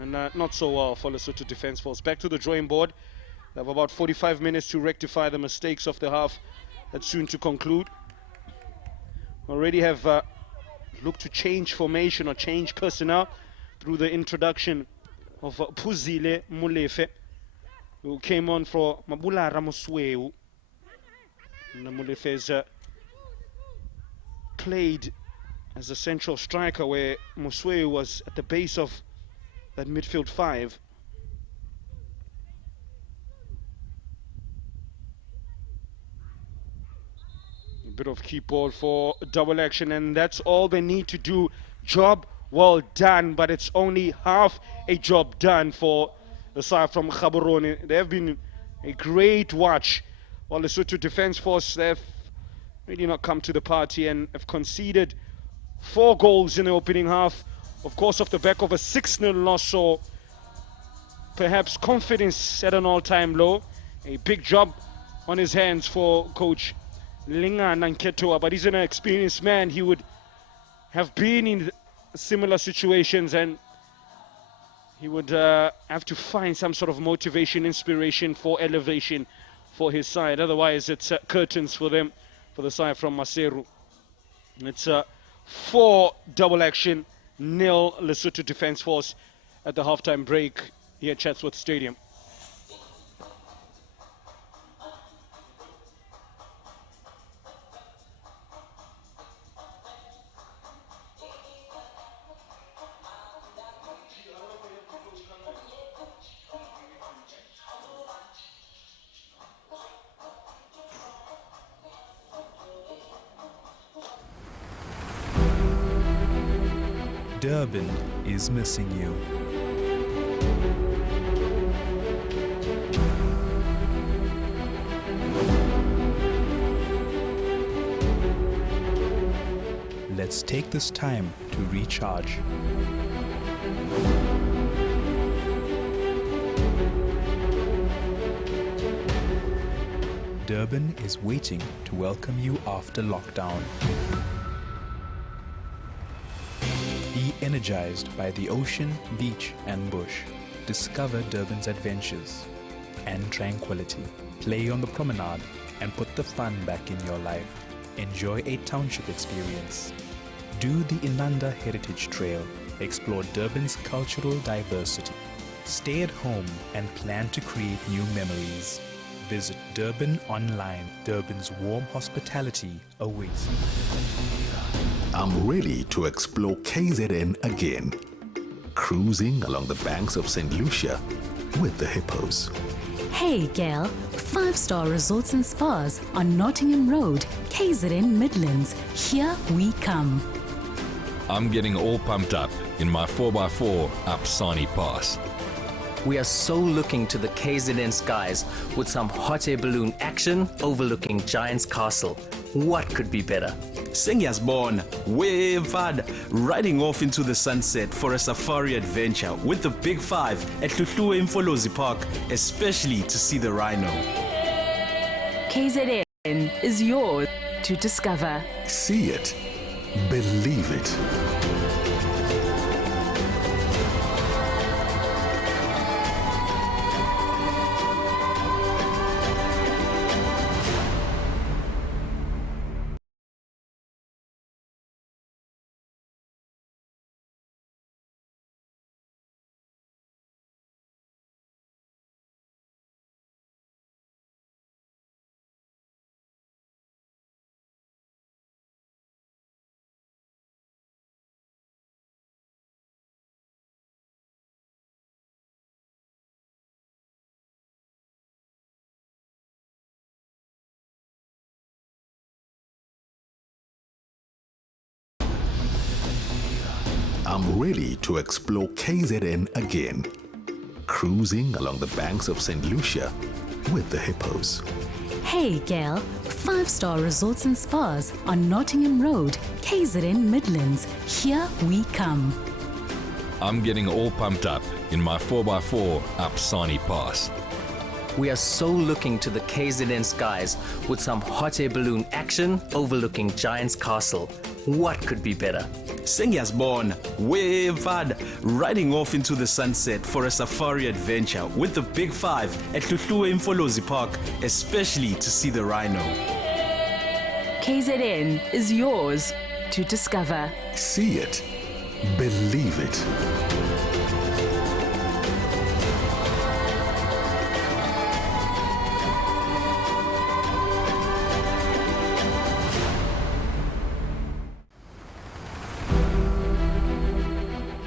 And not so well for Lesotho Defence Force. Back to the drawing board. They have about 45 minutes to rectify the mistakes of the half that's soon to conclude. Already have looked to change formation or change personnel through the introduction of Puzile Molefe, who came on for Mabula Ramosweu. Molefe has played as a central striker, where Mosweu was at the base of that midfield five. A bit of keep ball for double action, and that's all they need to do. Job well done, but it's only half a job done for the side from Gaborone. They have been a great watch, while the Lesotho Defence Force, they've really not come to the party and have conceded 4 goals in the opening half, of course off the back of a 6-0 loss, so perhaps confidence at an all-time low. A big job on his hands for coach Linga Nanketoa, but he's an experienced man. He would have been in similar situations, and he would have to find some sort of motivation, inspiration for elevation for his side. Otherwise, it's curtains for them, for the side from Maseru. It's 4 double action, 0 Lesotho Defence Force at the halftime break here at Chatsworth Stadium. Durban is missing you. Let's take this time to recharge. Durban is waiting to welcome you after lockdown. Be energized by the ocean, beach and bush. Discover Durban's adventures and tranquility. Play on the promenade and put the fun back in your life. Enjoy a township experience. Do the Inanda Heritage Trail. Explore Durban's cultural diversity. Stay at home and plan to create new memories. Visit Durban online. Durban's warm hospitality awaits you. I'm ready to explore KZN again. Cruising along the banks of St. Lucia with the hippos. Hey Gail, 5-star resorts and spas on Nottingham Road, KZN Midlands. Here we come. I'm getting all pumped up in my 4x4 up Sani Pass. We are so looking to the KZN skies with some hot air balloon action overlooking Giant's Castle. What could be better? Sengiyazibona, wave riding off into the sunset for a safari adventure with the Big Five at Imfolozi Park, especially to see the rhino. KZN is yours to discover. See it. Believe it. I'm ready to explore KZN again. Cruising along the banks of St. Lucia with the hippos. Hey Gail, 5-star resorts and spas on Nottingham Road, KZN Midlands. Here we come. I'm getting all pumped up in my 4x4 up Sani Pass. We are so looking to the KZN skies with some hot air balloon action overlooking Giant's Castle. What could be better? Sengiyazibona, wave riding off into the sunset for a safari adventure with the Big Five at Imfolozi Park, especially to see the rhino. KZN is yours to discover. See it. Believe it.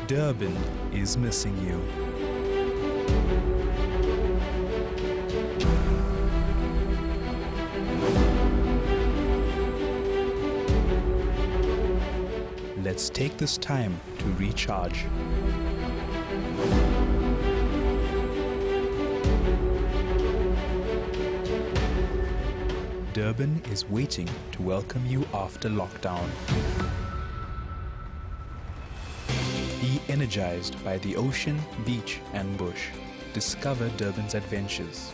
Durban is missing you. Let's take this time to recharge. Durban is waiting to welcome you after lockdown. Be energized by the ocean, beach and bush. Discover Durban's adventures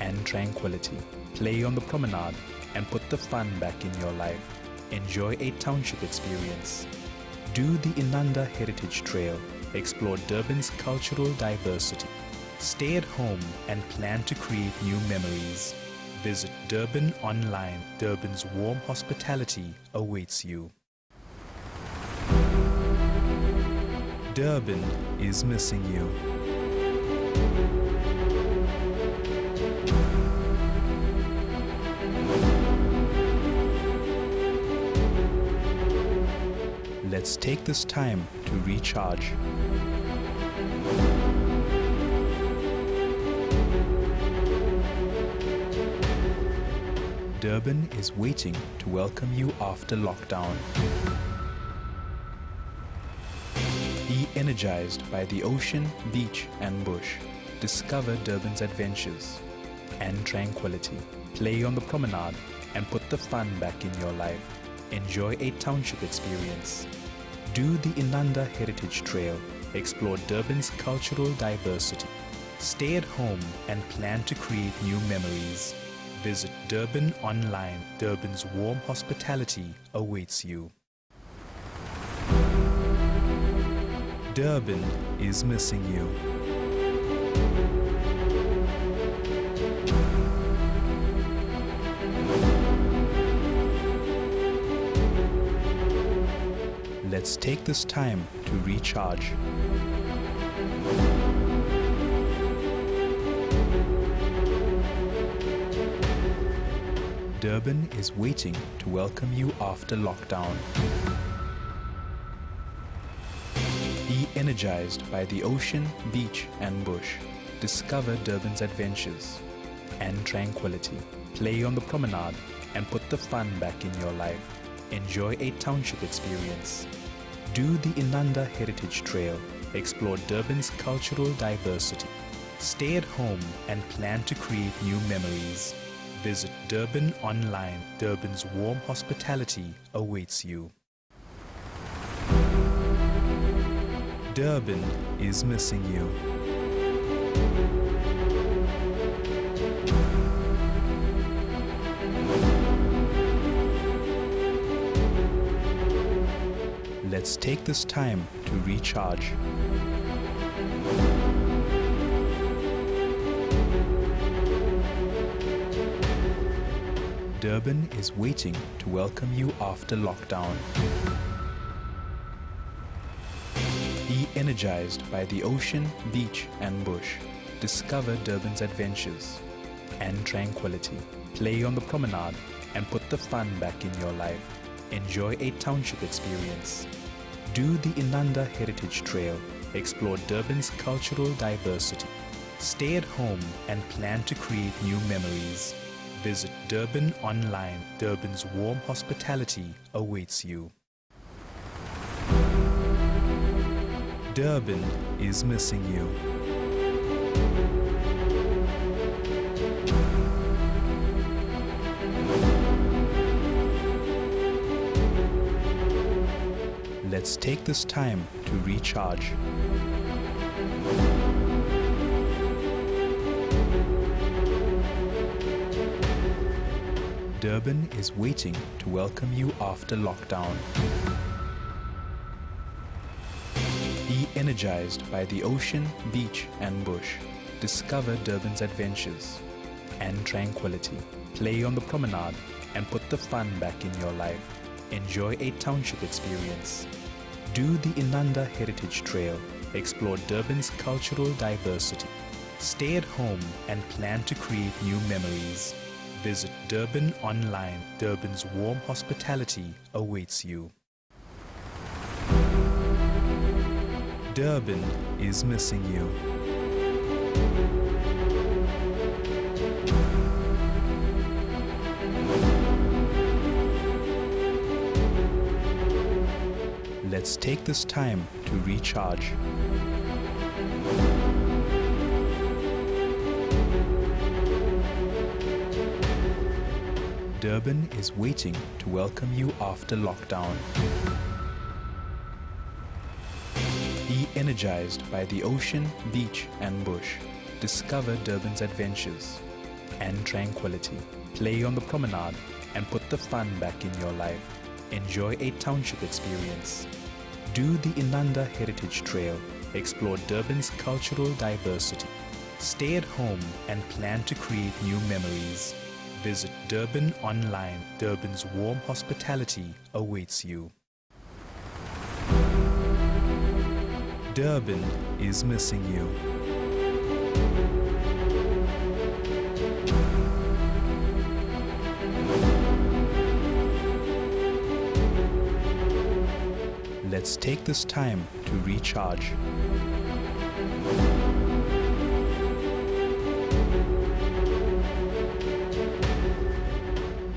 and tranquility. Play on the promenade and put the fun back in your life. Enjoy a township experience. Do the Inanda Heritage Trail. Explore Durban's cultural diversity. Stay at home and plan to create new memories. Visit Durban online. Durban's warm hospitality awaits you. Durban is missing you. Let's take this time to recharge. Durban is waiting to welcome you after lockdown. Be energized by the ocean, beach and bush. Discover Durban's adventures and tranquility. Play on the promenade and put the fun back in your life. Enjoy a township experience. Do the Inanda Heritage Trail. Explore Durban's cultural diversity. Stay at home and plan to create new memories. Visit Durban online. Durban's warm hospitality awaits you. Durban is missing you. Let's take this time to recharge. Durban is waiting to welcome you after lockdown. Be energized by the ocean, beach and bush. Discover Durban's adventures and tranquility. Play on the promenade and put the fun back in your life. Enjoy a township experience. Do the Inanda Heritage Trail. Explore Durban's cultural diversity. Stay at home and plan to create new memories. Visit Durban online. Durban's warm hospitality awaits you. Durban is missing you. Let's take this time to recharge. Durban is waiting to welcome you after lockdown. Be energized by the ocean, beach and bush. Discover Durban's adventures and tranquility. Play on the promenade and put the fun back in your life. Enjoy a township experience. Do the Inanda Heritage Trail. Explore Durban's cultural diversity. Stay at home and plan to create new memories. Visit Durban online. Durban's warm hospitality awaits you. Durban is missing you. Let's take this time to recharge. Durban is waiting to welcome you after lockdown. Be energized by the ocean, beach and bush. Discover Durban's adventures and tranquility. Play on the promenade and put the fun back in your life. Enjoy a township experience. Do the Inanda Heritage Trail. Explore Durban's cultural diversity. Stay at home and plan to create new memories. Visit Durban online. Durban's warm hospitality awaits you. Durban is missing you. Let's take this time to recharge. Durban is waiting to welcome you after lockdown. Be energized by the ocean, beach and bush. Discover Durban's adventures and tranquility. Play on the promenade and put the fun back in your life. Enjoy a township experience. Do the Inanda Heritage Trail. Explore Durban's cultural diversity. Stay at home and plan to create new memories. Visit Durban online. Durban's warm hospitality awaits you. Durban is missing you. Let's take this time to recharge.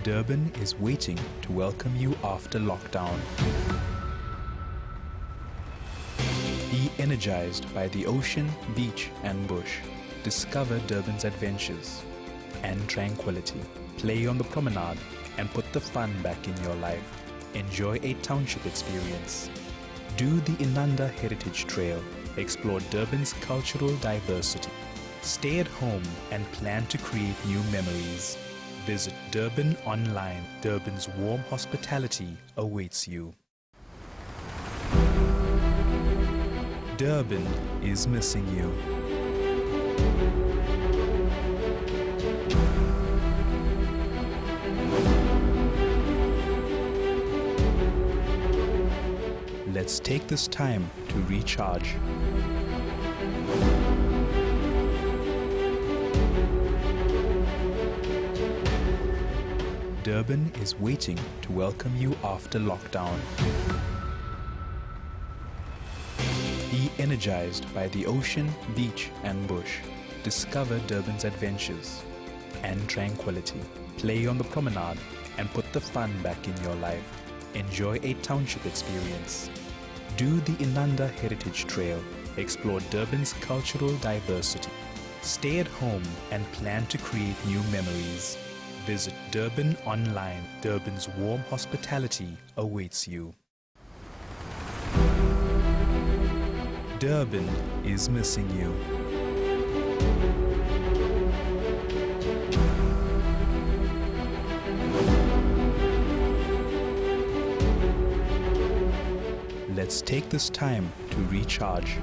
Durban is waiting to welcome you after lockdown. Be energized by the ocean, beach and bush. Discover Durban's adventures and tranquility. Play on the promenade and put the fun back in your life. Enjoy a township experience. Do the Inanda Heritage Trail. Explore Durban's cultural diversity. Stay at home and plan to create new memories. Visit Durban online. Durban's warm hospitality awaits you. Durban is missing you. Let's take this time to recharge. Durban is waiting to welcome you after lockdown. Be energized by the ocean, beach and bush. Discover Durban's adventures and tranquility. Play on the promenade and put the fun back in your life. Enjoy a township experience. Do the Inanda Heritage Trail. Explore Durban's cultural diversity. Stay at home and plan to create new memories. Visit Durban online. Durban's warm hospitality awaits you. Durban is missing you. Let's take this time to recharge.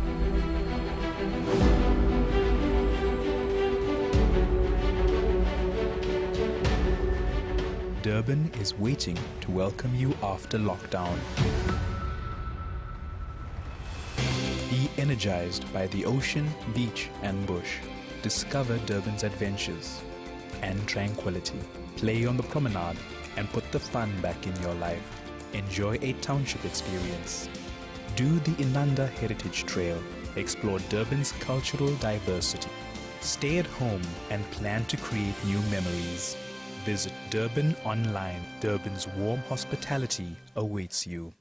Durban is waiting to welcome you after lockdown. Be energized by the ocean, beach and bush. Discover Durban's adventures and tranquility. Play on the promenade and put the fun back in your life. Enjoy a township experience. Do the Inanda Heritage Trail. Explore Durban's cultural diversity. Stay at home and plan to create new memories. Visit Durban online. Durban's warm hospitality awaits you.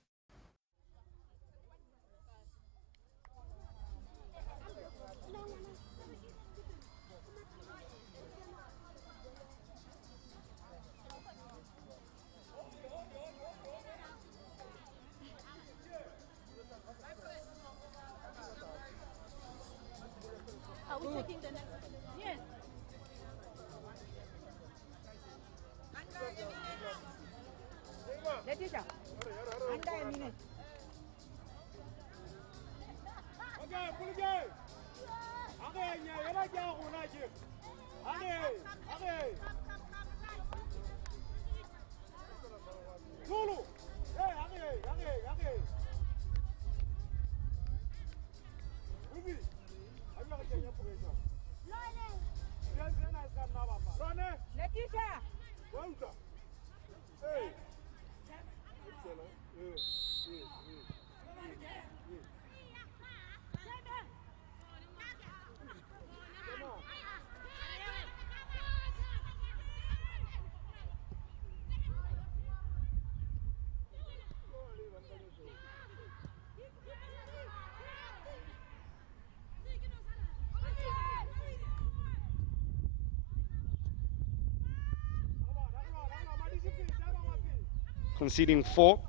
Conceding 4.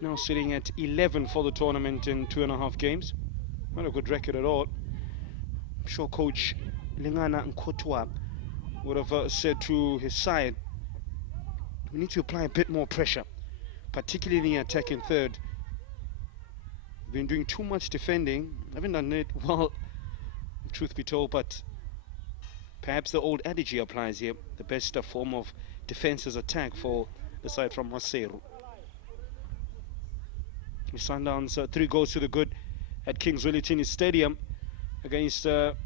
Now sitting at 11 for the tournament in 2.5 games. Not a good record at all. I'm sure Coach Lingana Nkotwa would have said to his side, we need to apply a bit more pressure, particularly in attacking third. Been doing too much defending. Haven't done it well, truth be told, but perhaps the old adage here applies here. The best form of defense is attack for the side from Maseru. Sundowns 3 goals to the good at Kings Willetini Stadium against the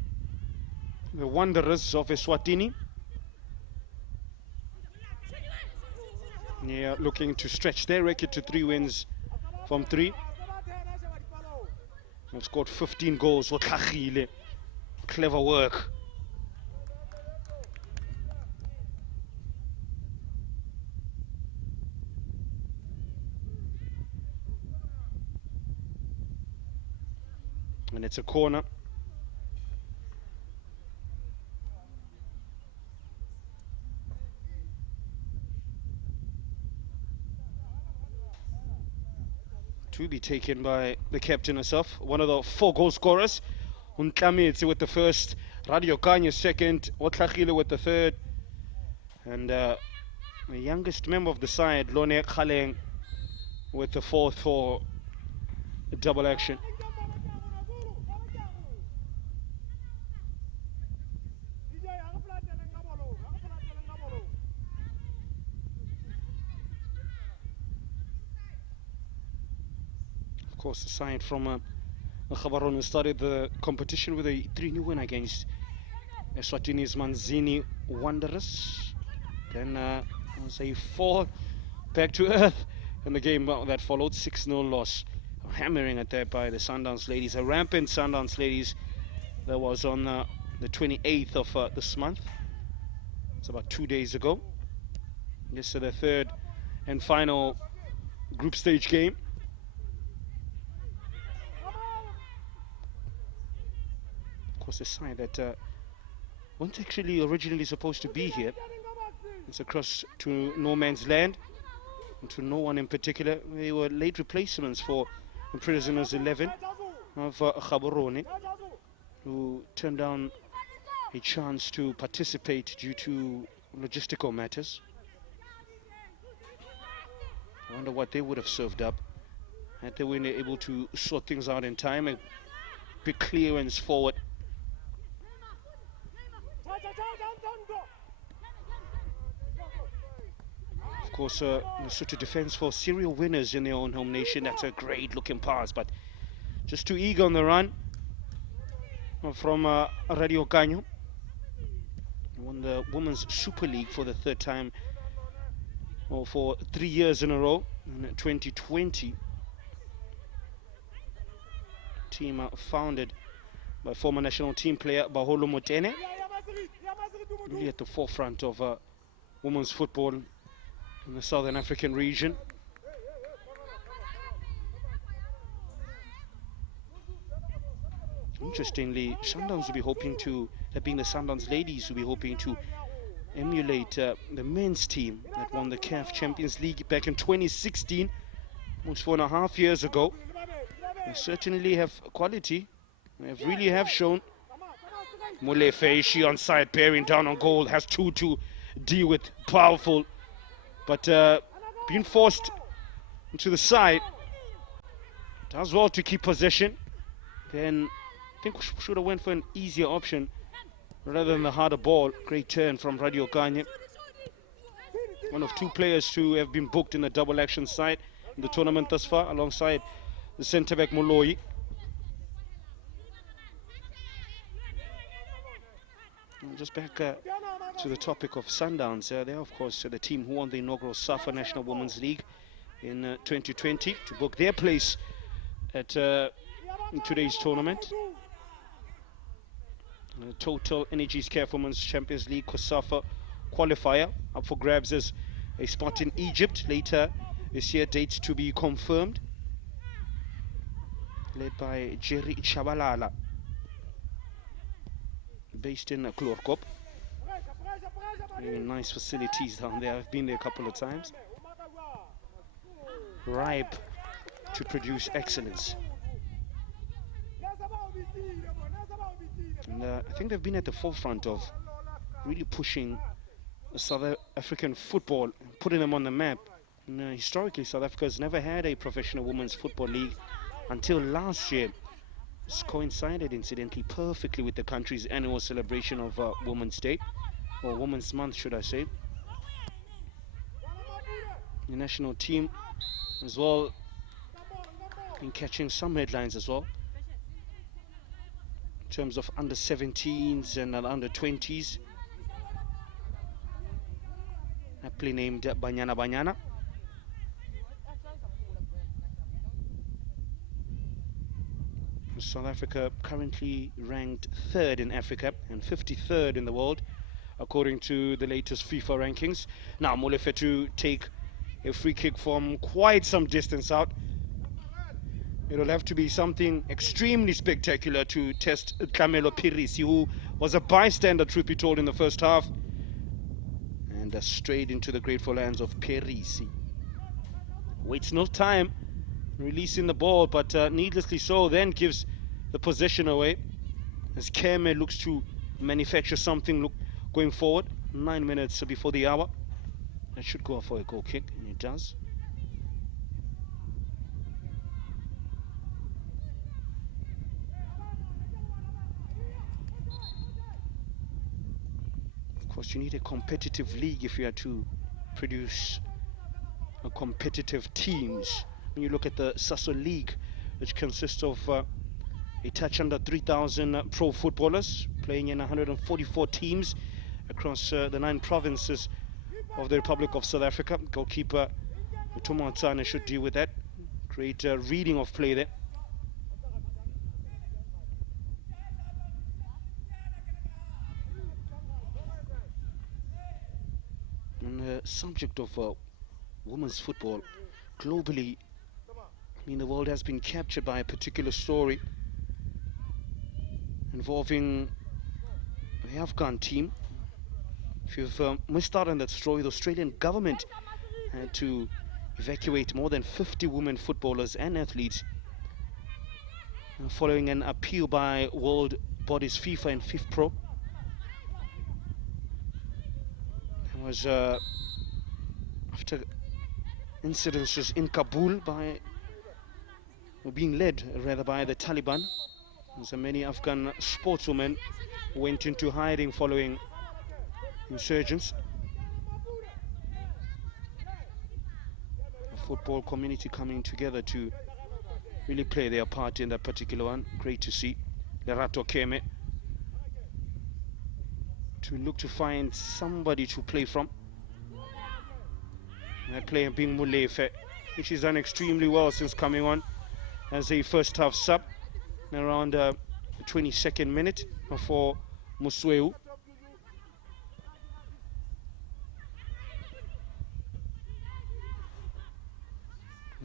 Wanderers of Eswatini. Yeah, looking to stretch their record to 3 wins from 3. They've scored 15 goals. Clever work. And it's a corner. To be taken by the captain herself, one of the 4 goal scorers. Untlamitsi with the first, Radio Kanye second, Otlachile with the third, and the youngest member of the side, Lone Khaleng, with the 4th for a double action. Of course, the side from Gaborone started the competition with a 3-0 win against Eswatini's Manzini Wanderers. Then As a fall back to earth in the game that followed, 6-0 loss. A hammering at that by the Sundowns ladies, a rampant Sundowns ladies that was on the 28th of this month. It's about 2 days ago. This is the third and final group stage game. Of course, a side that weren't actually originally supposed to be here. It's across to no man's land, and to no one in particular. They were late replacements for the Prisoners 11 of Gaborone, who turned down a chance to participate due to logistical matters. I wonder what they would have served up had they been able to sort things out in time. A big clearance forward. Of course, Lesotho Defence Force serial winners in their own home nation. That's a great looking pass, but just too eager on the run from Radio Canyo. Won the Women's Super League for the third time, or for 3 years in a row in 2020. Team founded by former national team player Baholo Motene, really at the forefront of women's football in the Southern African region. Interestingly, Sundowns will be hoping to, that being the Sundowns ladies, will be hoping to emulate the men's team that won the CAF Champions League back in 2016, almost 4.5 years ago. They certainly have quality. They really have shown. Molefe, she on side, bearing down on goal, has two to deal with, powerful, but being forced into the side. Does well to keep possession. Then I think we should have went for an easier option rather than the harder ball. Great turn from Radio Kanye. One of two players to have been booked in the double action side in the tournament thus far, alongside the centre back Moloi. Just back to the topic of Sundowns. They are, of course, the team who won the inaugural COSAFA National Women's League in 2020 to book their place at in today's tournament. Total Energies CAF Women's Champions League COSAFA qualifier up for grabs as a spot in Egypt later this year, dates to be confirmed. Led by Jerry Chabalala, based in Klorkop. Very nice facilities down there. I've been there a couple of times. Ripe to produce excellence. And I think they've been at the forefront of really pushing South African football, putting them on the map. And, historically, South Africa has never had a professional women's football league until last year. This coincided, incidentally, perfectly with the country's annual celebration of Women's Day, or Women's Month, should I say. The national team as well been catching some headlines as well, in terms of under 17s and under 20s, aptly named Banyana Banyana. South Africa currently ranked 3rd in Africa and 53rd in the world, according to the latest FIFA rankings. Now Molefe to take a free kick from quite some distance out. It'll have to be something extremely spectacular to test Tlamelo Pirisi, who was a bystander, truth be told, in the first half, and straight into the grateful hands of Pirisi. Waits no time releasing the ball, but needlessly so, then gives the possession away as Keme looks to manufacture something going forward. 9 minutes before the hour. That should go for a goal kick, and it does. Of course, you need a competitive league if you are to produce competitive teams. When you look at the Sasso League, which consists of a touch under 3,000 pro footballers playing in 144 teams across the 9 provinces of the Republic of South Africa. Goalkeeper Tumatsane should deal with that. Great reading of play there. On the subject of women's football, globally, I mean, the world has been captured by a particular story involving the Afghan team. If you've missed out on that story, the Australian government had to evacuate more than 50 women footballers and athletes following an appeal by world bodies FIFA and FIFPro. It was after incidences in Kabul being led rather by the Taliban. So many Afghan sportswomen went into hiding following insurgents. The football community coming together to really play their part in that particular one. Great to see. Lerato Keme to look to find somebody to play from. That player being Mulefe, which has done extremely well since coming on as a first half sub around the 22nd minute for Musweu.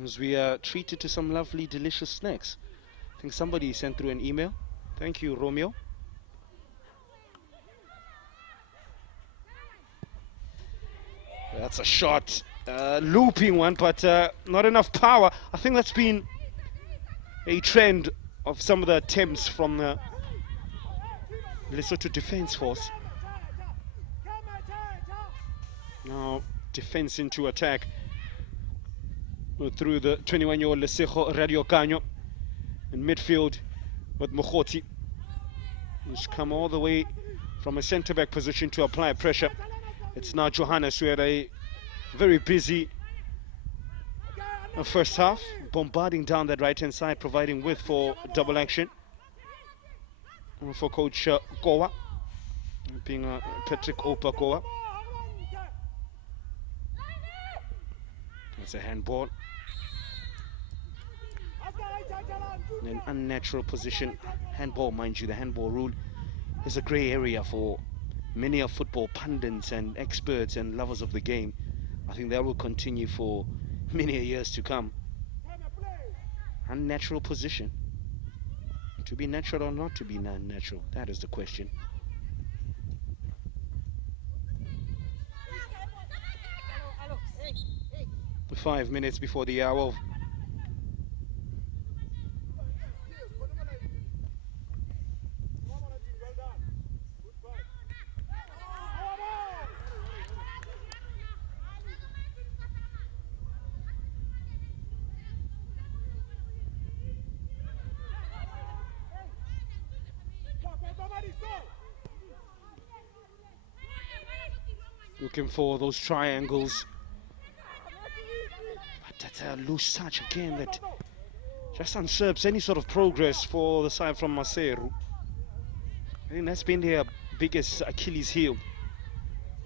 As we are treated to some lovely delicious snacks. I think somebody sent through an email. Thank you, Romeo. That's a shot, looping one, but not enough power. I think that's been a trend of some of the attempts from the Lesotho Defence Force. Now defense into attack through the 21-year-old Lesego Radio Canyo. In midfield with Mokgoti, who's come all the way from a centre-back position to apply pressure. It's now Johannes, who had a very busy first half, bombarding down that right-hand side, providing width for double action. And for coach Kowa, being Patrick Opa Kowa. It's a handball. In an unnatural position. Handball, mind you, the handball rule is a grey area for many of football pundits and experts and lovers of the game. I think that will continue for many years to come. Unnatural position. To be natural or not to be non-natural, that is the question. The 5 minutes before the hour of looking for those triangles. But that's a loose touch again that just usurps any sort of progress for the side from Maseru. I think that's been their biggest Achilles heel.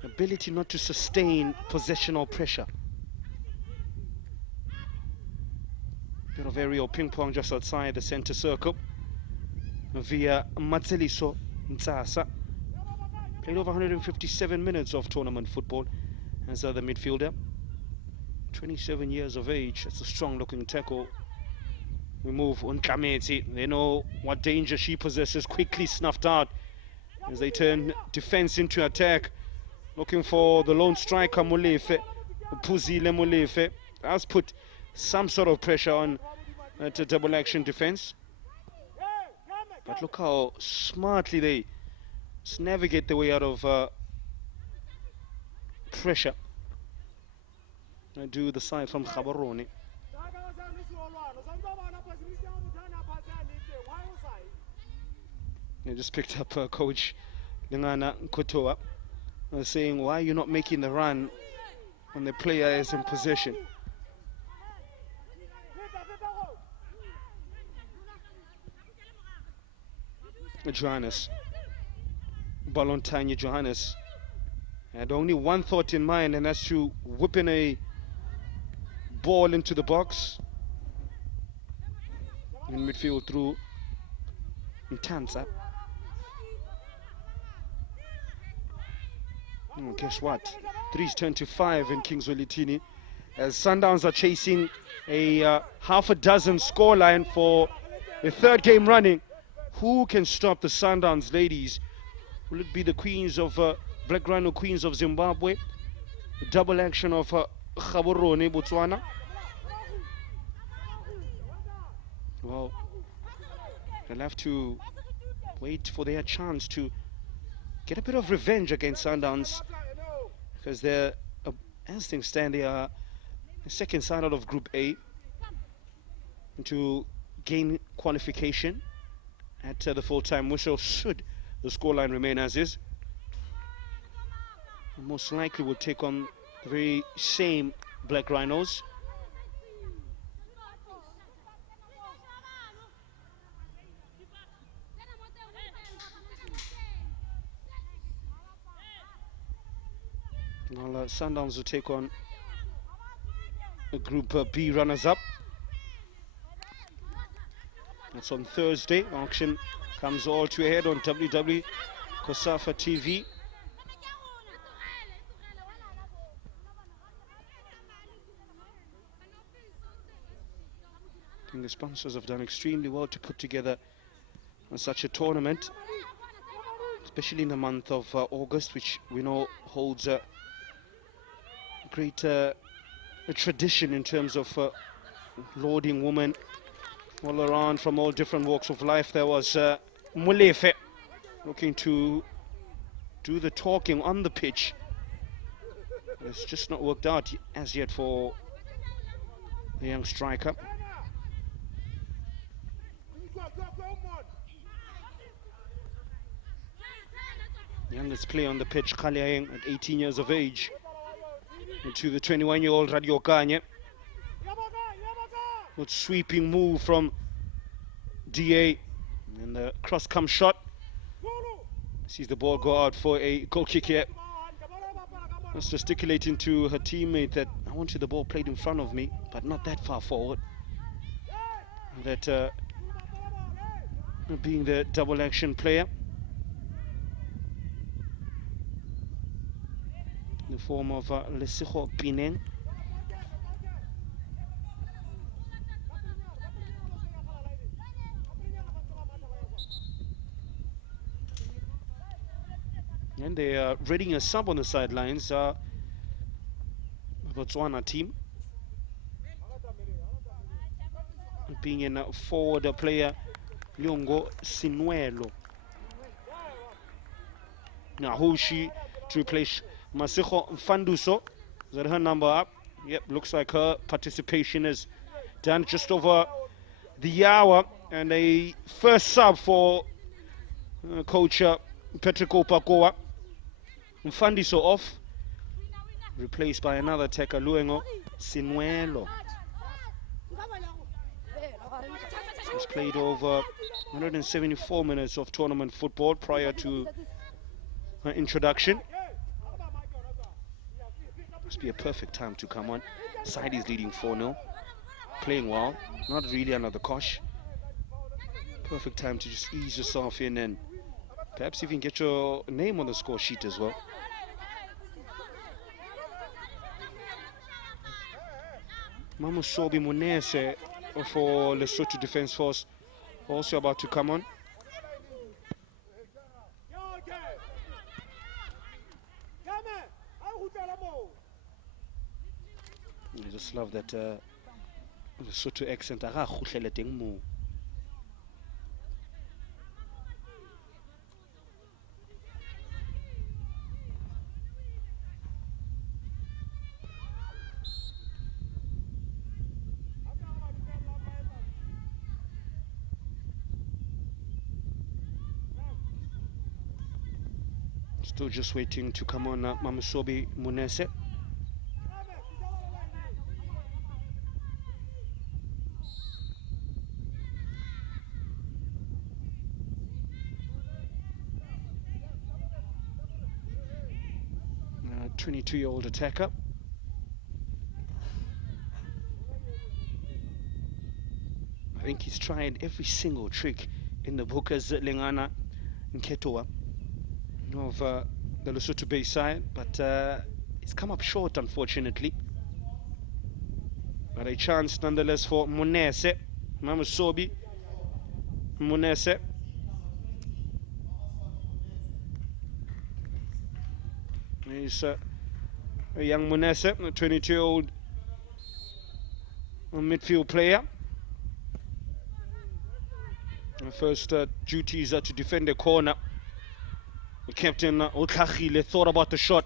Ability not to sustain possessional pressure. Bit of aerial ping pong just outside the center circle via Matseliso Ntsasa. Played over 157 minutes of tournament football as the midfielder. 27 years of age. That's a strong looking tackle. We move on Kameti. They know what danger she possesses, quickly snuffed out as they turn defense into attack. Looking for the lone striker Molefe, Puzile Molefe. Has put some sort of pressure on a double action defense. But look how smartly they navigate their way out of pressure. And do the side from Gaborone. They just picked up coach Lingana Kotoa saying, why are you not making the run when the player is in possession? Johannes Balontanya Johannes And only one thought in mind, and that's to whip in a ball into the box. In midfield through Ntanza. Guess what? 3's turned to 5 in Kings Welitini as Sundowns are chasing a half a dozen scoreline for the third game running. Who can stop the Sundowns ladies? Will it be the Queens of Black Rhino Queens of Zimbabwe? The double action of Gaborone, Botswana? Well, they'll have to wait for their chance to get a bit of revenge against Sundowns, because they're, as things stand, they are the second side out of Group A to gain qualification at the full-time whistle should the scoreline remain as is. Most likely will take on the very same Black Rhinos. Well, Sundowns will take on the Group B runners-up. That's on Thursday. Auction comes all to a head on COSAFA TV. I think the sponsors have done extremely well to put together such a tournament, especially in the month of August, which we know holds a great a tradition in terms of lauding women all around from all different walks of life. There was Mulefe looking to do the talking on the pitch. It's just not worked out as yet for the young striker. Youngest player on the pitch, Khaliaeng, at 18 years of age. And to the 21-year-old Radio Kanye. Good sweeping move from DA. And the cross-come shot. Sees the ball go out for a goal kick here. Just gesticulating to her teammate that I wanted the ball played in front of me, but not that far forward. That being the double action player, in the form of Lesotho Pineng. And they are readying a sub on the sidelines. Botswana team being in a forward player, Lyongo Sinuelo. Now Hoshi to replace Masiko Fanduso. Is that her number up? Yep, looks like her participation is done just over the hour. And a first sub for coach Patrick Opakoa. Mfandiso off, replaced by another attacker, Luengo Sinuelo. He's played over 174 minutes of tournament football prior to her introduction. Must be a perfect time to come on. Side is leading 4-0, playing well, not really under the cosh. Perfect time to just ease yourself in and perhaps even get your name on the score sheet as well. Mamusobi Munese for Lesotho Defence Force also about to come on. I just love that Lesotho accent. Still just waiting to come on Mamusobi Munese. 22-year-old attacker. I think he's tried every single trick in the book as Lengana Nketoa of the Lesotho Bay side, but it's come up short, unfortunately. But a chance nonetheless for Munese, Mamasobi, Munese. He's a young Munese, a 22-year-old midfield player. The first duties are to defend the corner. The captain Otlachile thought about the shot.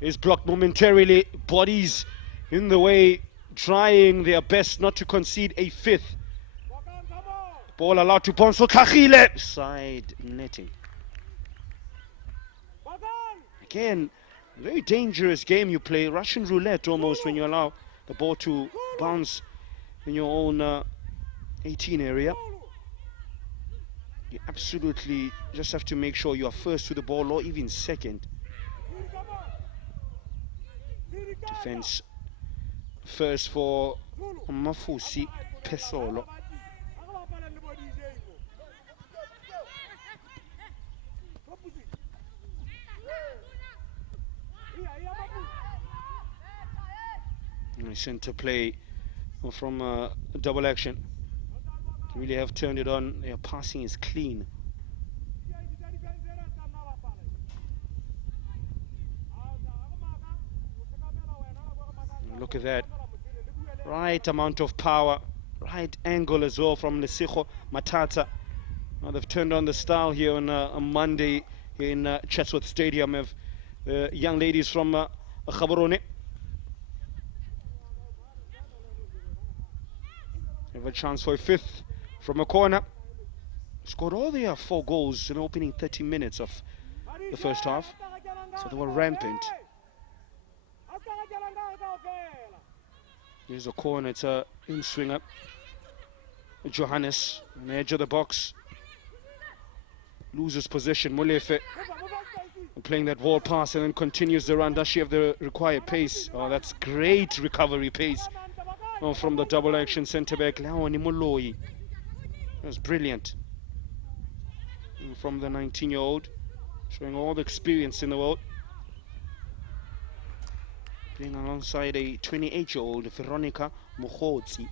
Is blocked momentarily. Bodies in the way, trying their best not to concede a fifth. Ball allowed to bounce. Otlachile, side netting. Again, very dangerous game you play. Russian roulette almost when you allow the ball to bounce in your own 18 area. You absolutely just have to make sure you are first to the ball or even second. Defense first for Mafusi Pesolo. Center play from double action. Really have turned it on. Their passing is clean. Look at that. Right amount of power. Right angle as well from Lesotho Matata. Now they've turned on the style here on a Monday in Chatsworth Stadium of young ladies from Gaborone. Have a chance for a fifth from a corner. Scored all their 4 goals in the opening 30 minutes of the first half. So they were rampant. Here's a corner, it's a in-swinger. Johannes on the edge of the box. Loses possession, Molefe. Playing that wall pass and then continues the run. Does she have the required pace? Oh, that's great recovery pace. Oh, from the double action centre back, Leoni Moloi. That was brilliant. And from the 19-year-old, showing all the experience in the world. Playing alongside a 28-year-old, Veronica Mohodzi.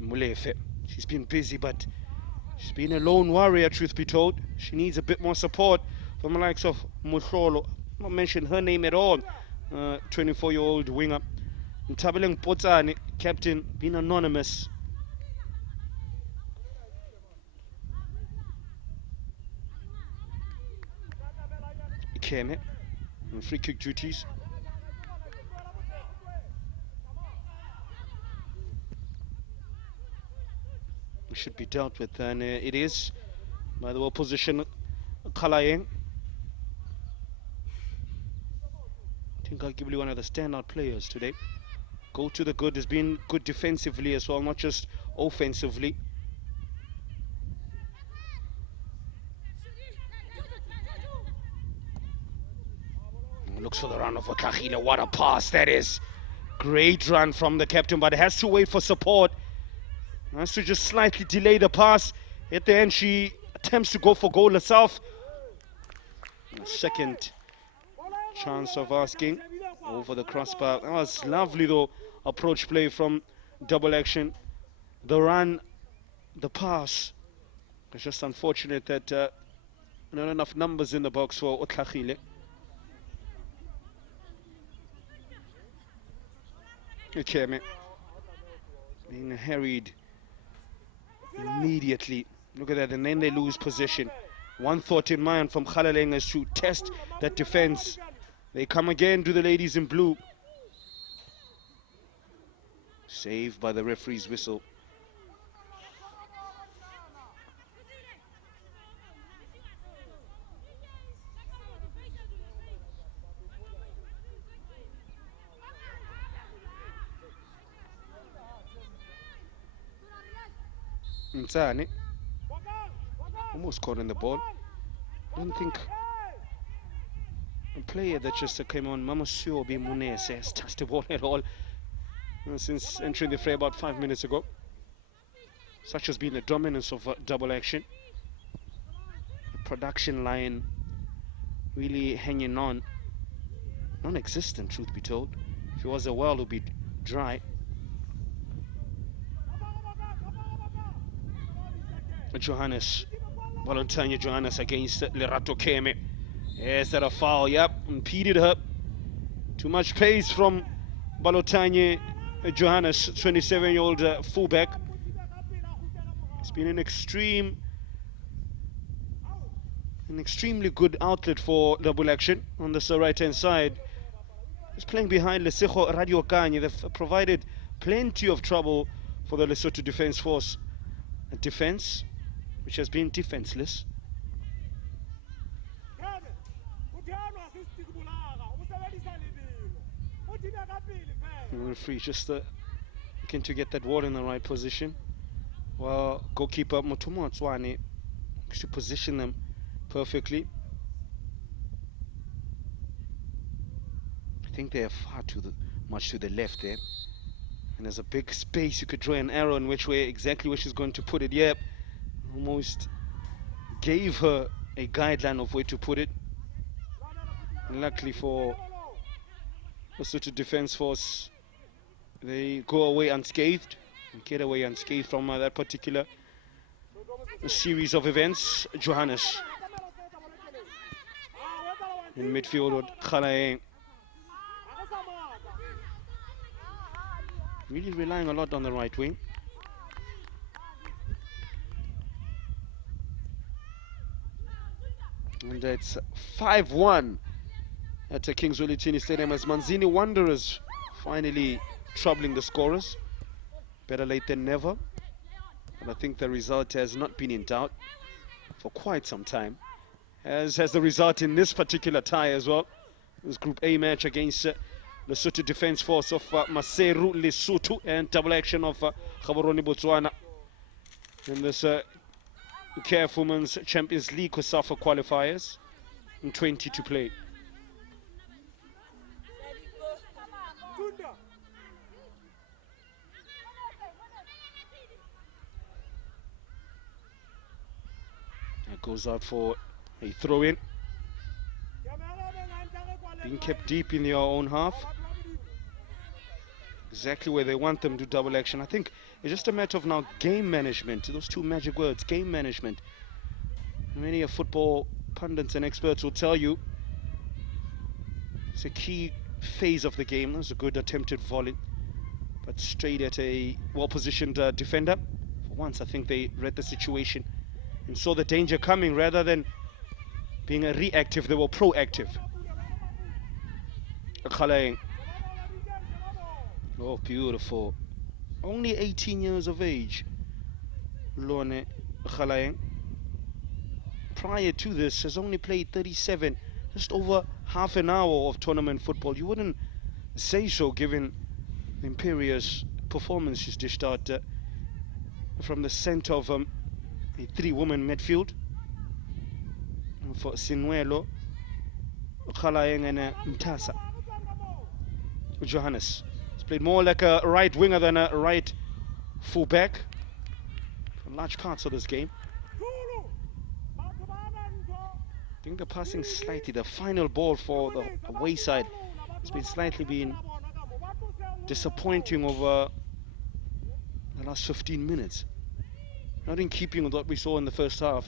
Mulefe. She's been busy, but she's been a lone warrior, truth be told. She needs a bit more support from the likes of Muhlolo. Not mention her name at all. 24-year-old winger. Ntabeleng Potsane, captain, been anonymous. Ikeme on free kick duties. Should be dealt with, and it is by the well position Kalaeng. I think arguably one of the standout players today. Go to the good, has been good defensively as well, not just offensively. Looks for the run of Otlachile. What a pass that is. Great run from the captain, but has to wait for support. Has to just slightly delay the pass. At the end, she attempts to go for goal herself. A second chance of asking over the crossbar. That was lovely, though. Approach play from double action. The run, the pass. It's just unfortunate that not enough numbers in the box for Otlachile. Okay, being harried immediately. Look at that, and then they lose possession. One thought in mind from Khalaleng is to test that defense. They come again to the ladies in blue. Saved by the referee's whistle. Mtsane almost caught in the ball. I don't think a player that just came on, Mamasio Munese, has touched the ball at all since entering the fray about 5 minutes ago. Such has been the dominance of double action. The production line really hanging on. Non-existent, truth be told. If it was a well, it would be dry. Johannes, Valentine Johannes against Lerato Keme. Yes, that a foul, yep, impeded her. Too much pace from Valentine Johannes, 27-year-old fullback. It's been an extremely good outlet for double action on the right-hand side. He's playing behind Lesotho Radio Kanye. They've provided plenty of trouble for the Lesotho Defence Force. A defence which has been defenceless. The referee just looking to get that ball in the right position. Well, goalkeeper Motumo Atswane to position them perfectly. I think they are far much to the left there. And there's a big space. You could draw an arrow in which way, exactly where she's going to put it. Yep. Almost gave her a guideline of where to put it. And luckily for the Lesotho Defence Force, they go away unscathed, get away unscathed from that particular series of events. Johannes in midfield with Khalaeng. Really relying a lot on the right wing. And it's 5-1 at the Kings Willie Stadium as Manzini Wanderers finally troubling the scorers. Better late than never. And I think the result has not been in doubt for quite some time, as has the result in this particular tie as well. This Group A match against Lesotho Defence Force of Maseru Lesotho and double action of Gaborone Botswana in this CAF Women's Champions League COSAFA qualifiers, and 20 to play. That goes out for a throw-in. Being kept deep in their own half. Exactly where they want them to double action. I think it's just a matter of now game management. Those two magic words, game management. Many football pundits and experts will tell you it's a key phase of the game. That's a good attempted volley, but straight at a well-positioned defender. For once, I think they read the situation and saw the danger coming. Rather than being reactive, they were proactive. Khalaeng. Oh, beautiful. Only 18 years of age. Lone Khalaeng. Prior to this, has only played 37, just over half an hour of tournament football. You wouldn't say so, given the imperious performance she's dished out from the center of a three-woman midfield. For Sinuelo, Khalaeng and Mtasa. Johannes. He's played more like a right winger than a right fullback for large parts of this game. I think the passing slightly, the final ball for the away side has been slightly disappointing over the last 15 minutes. Not in keeping with what we saw in the first half.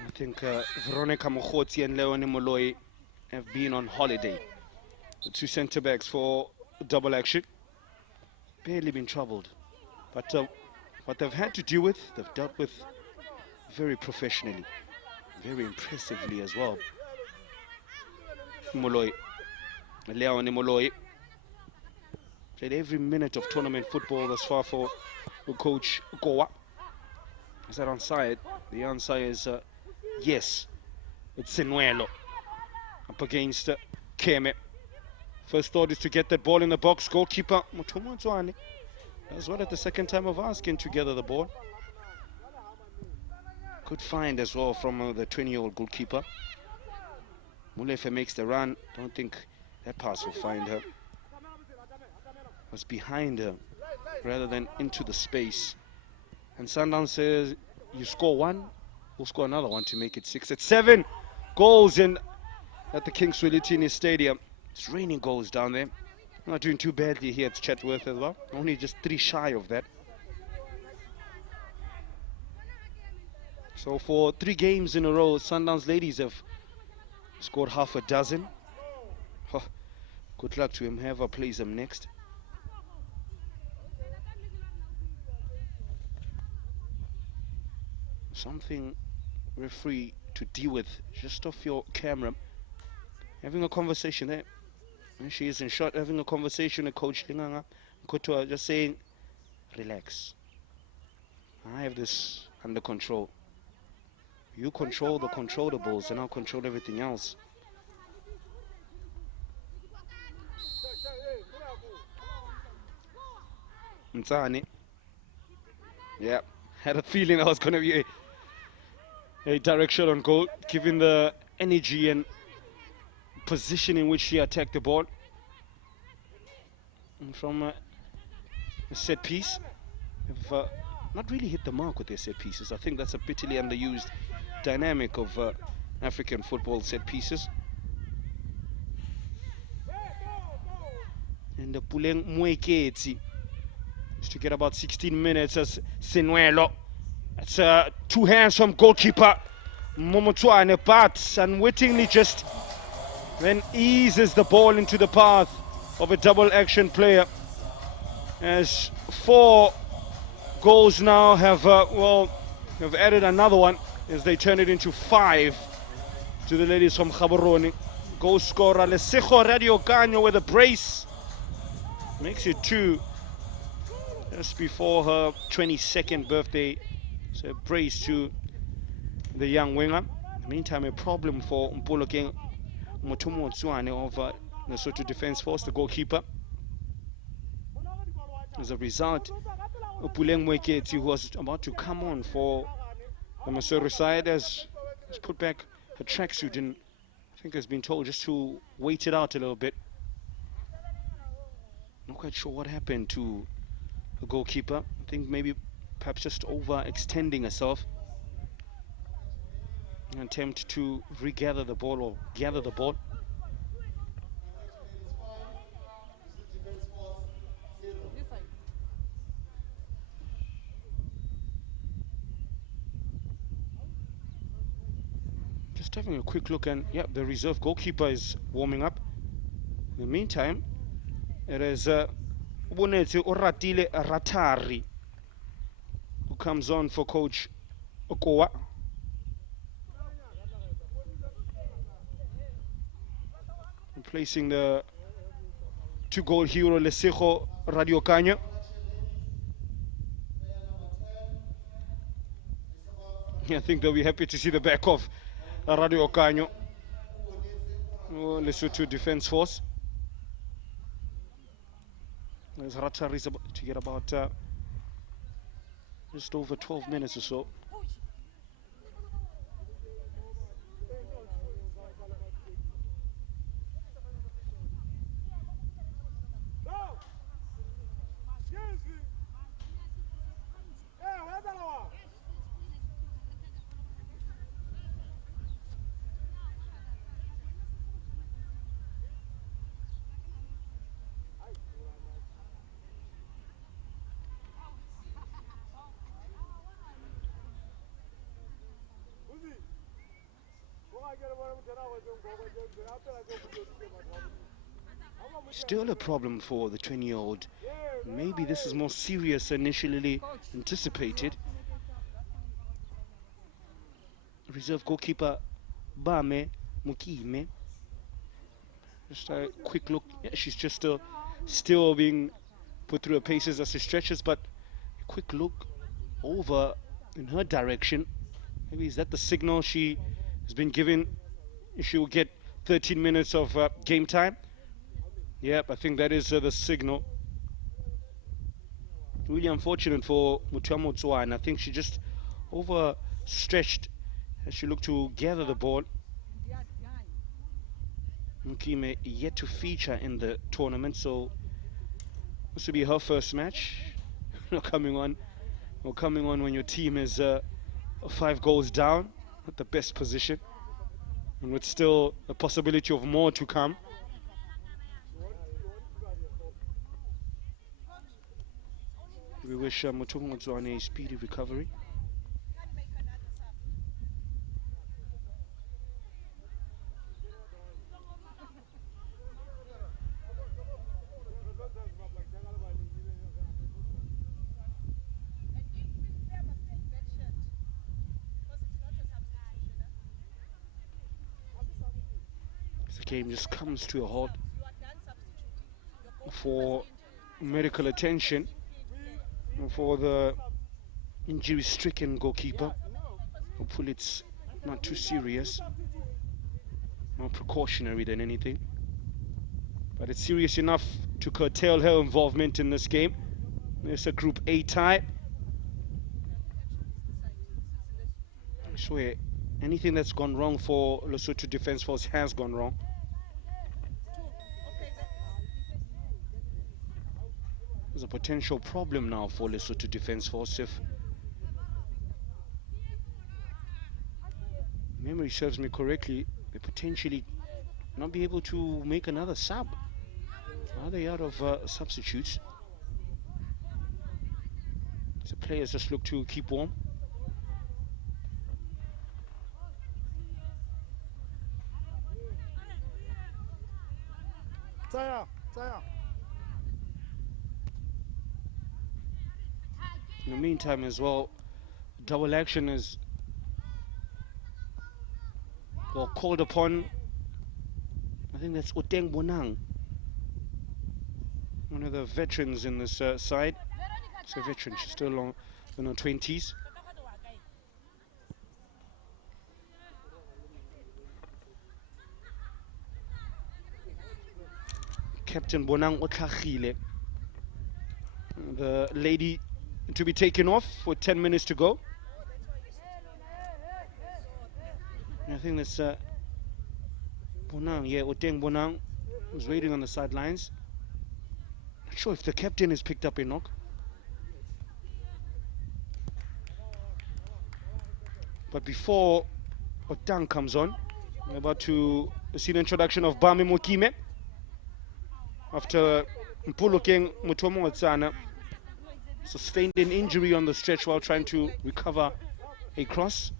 I think Veronica Mokgotsi and Leone Moloi have been on holiday. The two centre-backs for double action. Barely been troubled. But what they've had to deal with, they've dealt with very professionally. Very impressively as well. Moloi. Leone Moloi. Played every minute of tournament football thus far for coach Kowa. Is that onside? The answer is yes. It's Sinuelo up against Keme. First thought is to get that ball in the box. Goalkeeper Mutumo Nzwane as well at the second time of asking to gather the ball. Good find as well from the 20-year-old goalkeeper. Mulefe makes the run. Don't think that pass will find her. Was behind her rather than into the space. And Sundown says, you score one, we'll score another one to make it 6. It's 7 goals in at the King Swelithini Stadium. It's raining goals down there. Not doing too badly here at Chetworth as well. Only just 3 shy of that. So for 3 games in a row, Sundowns ladies have scored half a dozen. Oh, good luck to him, whoever plays them next. Something referee to deal with just off your camera. Having a conversation there. And she is in shot, having a conversation with Coach Linganga Kotoa, just saying, relax. I have this under control. You control the controllables and I'll control everything else. Mtsane. Yeah, had a feeling that was going to be a direct shot on goal, given the energy and position in which she attacked the ball. And from a set piece, have not really hit the mark with their set pieces. I think that's a bitterly underused dynamic of African football set pieces. And the Puleng Mweketi is to get about 16 minutes as Sinuelo. That's 2 hands from goalkeeper Momotswane, but unwittingly just then eases the ball into the path of a double action player. As 4 goals now have added another one as they turn it into 5 to the ladies from Gaborone. Goal scorer Lesotho Radio Canyo with a brace makes it 2 just before her 22nd birthday. So a brace to the young winger. In the meantime, a problem for Mpolokeng Mutumo Nzwane of Lesotho Defence Force, the goalkeeper. As a result, Puleng Mweketi, who was about to come on for the Masoro side, has put back her tracksuit and I think has been told just to wait it out a little bit. Not quite sure what happened to the goalkeeper. I think maybe perhaps just overextending herself. An attempt to regather the ball or gather the ball. Just having a quick look, and yeah, the reserve goalkeeper is warming up. In the meantime, it is Ubonetse Oratile Ratari who comes on for Coach Okowa. Replacing the 2-goal hero Lesotho Radio Canyo. I think they'll be happy to see the back of Radio Canyo, Lesotho Defence Force. As Ratari is about to get about just over 12 minutes or so. Still a problem for the 20-year-old. Maybe this is more serious than initially anticipated. Reserve goalkeeper Bame Mukime. Just a quick look. Yeah, she's just still being put through her paces as she stretches, but a quick look over in her direction. Maybe is that the signal she has been given? She will get 13 minutes of game time. Yep, I think that is the signal. Really unfortunate for Mutamotsoa, and I think she just overstretched as she looked to gather the ball. Mukime yet to feature in the tournament, so this will be her first match. coming on when your team is 5 goals down at the best position, and with still a possibility of more to come. We wish Mutumotsoane a speedy recovery. The game just comes to a halt for medical attention for the injury-stricken goalkeeper. Hopefully it's not too serious, more precautionary than anything, but it's serious enough to curtail her involvement in this game. It's a Group A tie. I swear, anything that's gone wrong for Lesotho Defence Force has gone wrong. There's a potential problem now for Lesotho Defence Force if memory serves me correctly. They potentially not be able to make another sub. Are they out of substitutes? The players just look to keep warm. In the meantime as well, double action is called upon. I think that's Oteng Bonang, one of the veterans in this side. She's a veteran, she's still in her 20s. Captain Bonang Otlagile, the lady to be taken off with 10 minutes to go. I think that's Bonang, yeah, Oteng Bonang was waiting on the sidelines. Not sure if the captain has picked up a knock. But before Otang comes on, we're about to see the introduction of Bame Mokime after Mpulukeng Mutomotsoane sustained an injury on the stretch while trying to recover a cross.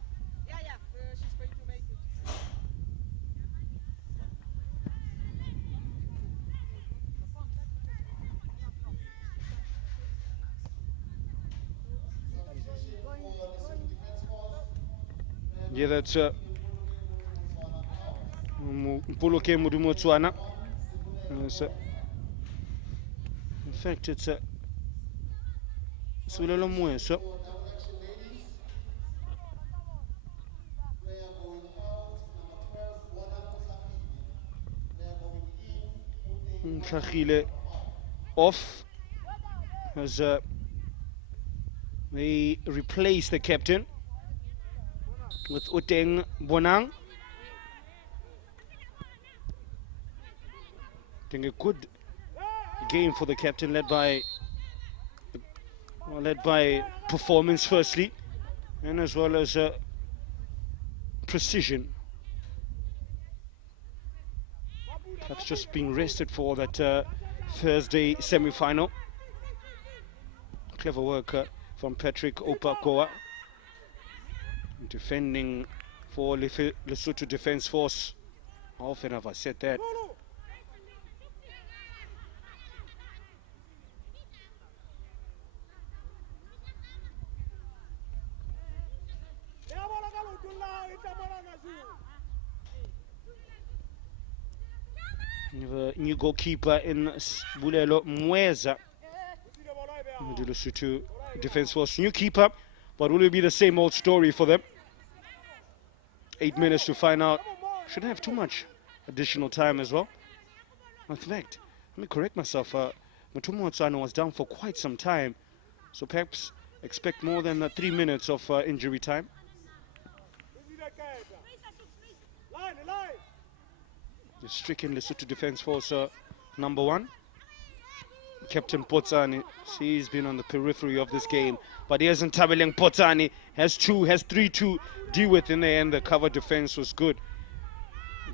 Yeah, that's Mpulukeng Mutomotsoane. In fact, it's Sulelo Mueso. Otlagile off as they replace the captain with Oteng Bonang. I think a good game for the captain, led by performance firstly, and as well as precision. Perhaps just being rested for that Thursday semi-final. Clever work from Patrick Opakoa, defending for Lesotho Defence Force. How often have I said that? We have a new goalkeeper in Bulelo Mweza. The Lesotho Defence Force, new keeper, but will it be the same old story for them? 8 minutes to find out. Shouldn't have too much additional time as well. In fact, let me correct myself. Mutumo Otsano was down for quite some time, so perhaps expect more than 3 minutes of injury time. The stricken Lesotho Defence Force number 1, Captain Potsani. He's been on the periphery of this game, but he hasn't. Tabeleng Potsani has 3 to deal with in there, and the cover defense was good.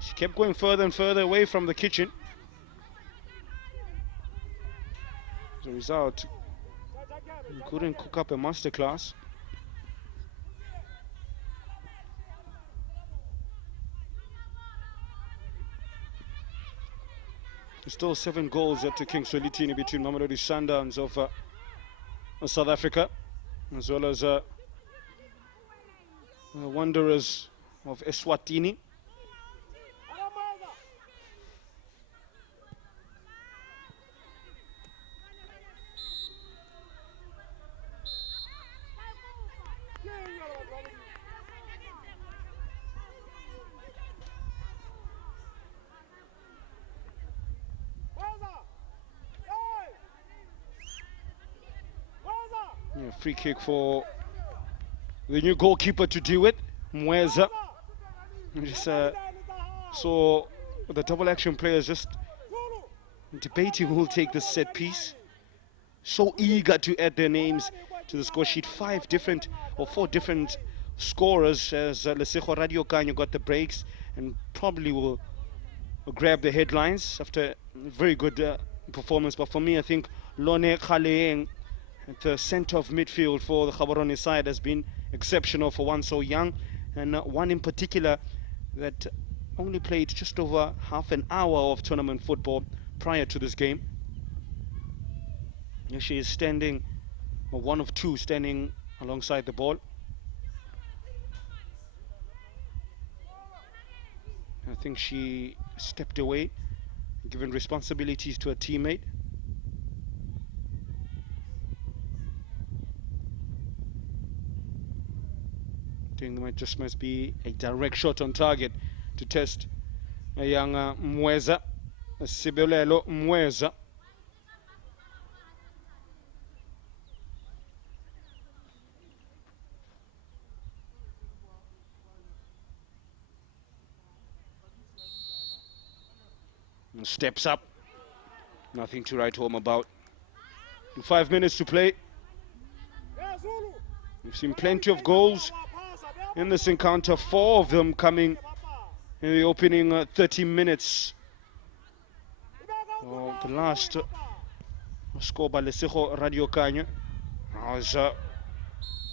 She kept going further and further away from the kitchen. As a result, he couldn't cook up a masterclass. Still 7 goals at the King Solitini between Mamelodi Sundowns of South Africa, as well as Wanderers of Eswatini. Yeah, free kick for the new goalkeeper to deal with, Mweza. I just saw the double action players just debating who will take the set piece. So eager to add their names to the score sheet. 4 different scorers, as Lesotho Radio Kanyo got the breaks and probably will grab the headlines after a very good performance. But for me, I think Lone Khaleeng at the center of midfield for the Gaborone side has been exceptional for one so young, and one in particular that only played just over half an hour of tournament football prior to this game. She is standing, or one of 2 standing alongside the ball. I think she stepped away, given responsibilities to a teammate. I think there just must be a direct shot on target to test a young Mweza, Sibelelo Mweza. And steps up, nothing to write home about. 5 minutes to play. We've seen plenty of goals in this encounter, 4 of them coming in the opening 30 minutes. The last score by Lesotho Radio Kanyo. There's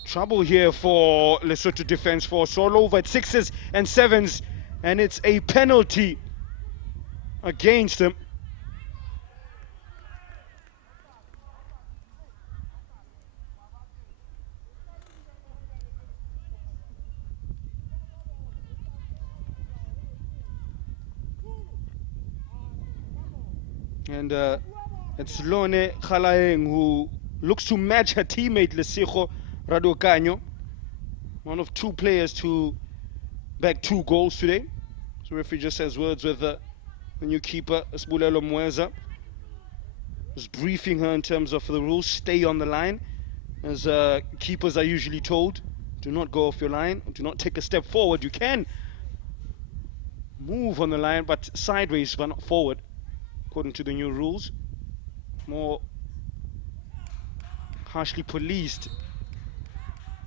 trouble here for Lesotho Defence Force, all over at 6s and 7s, and it's a penalty against them. And it's Lone Khalaeng who looks to match her teammate Lesotho Radio Kanyo. One of 2 players to bag 2 goals today. So referee just has words with the new keeper, Sibulelo Mweza. Was briefing her in terms of the rules. Stay on the line, as keepers are usually told. Do not go off your line. Do not take a step forward. You can move on the line, but sideways, but not forward, according to the new rules. More harshly policed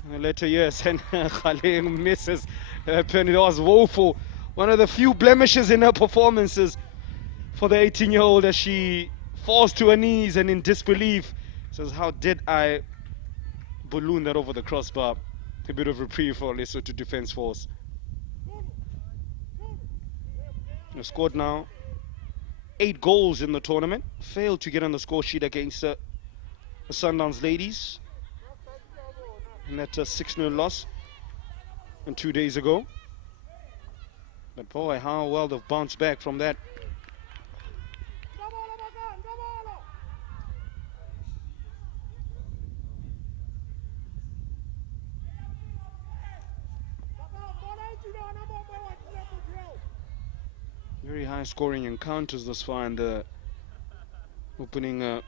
in the later years. And Khaleeng misses. It was woeful. One of the few blemishes in her performances for the 18-year-old, as she falls to her knees and in disbelief says, how did I balloon that over the crossbar? A bit of reprieve for Lesotho Defence Force. They've scored now 8 goals in the tournament. Failed to get on the score sheet against the Sundowns ladies in that 6-0 loss 2 days ago. But boy, how well they've bounced back from that. Very high scoring encounters thus far in the opening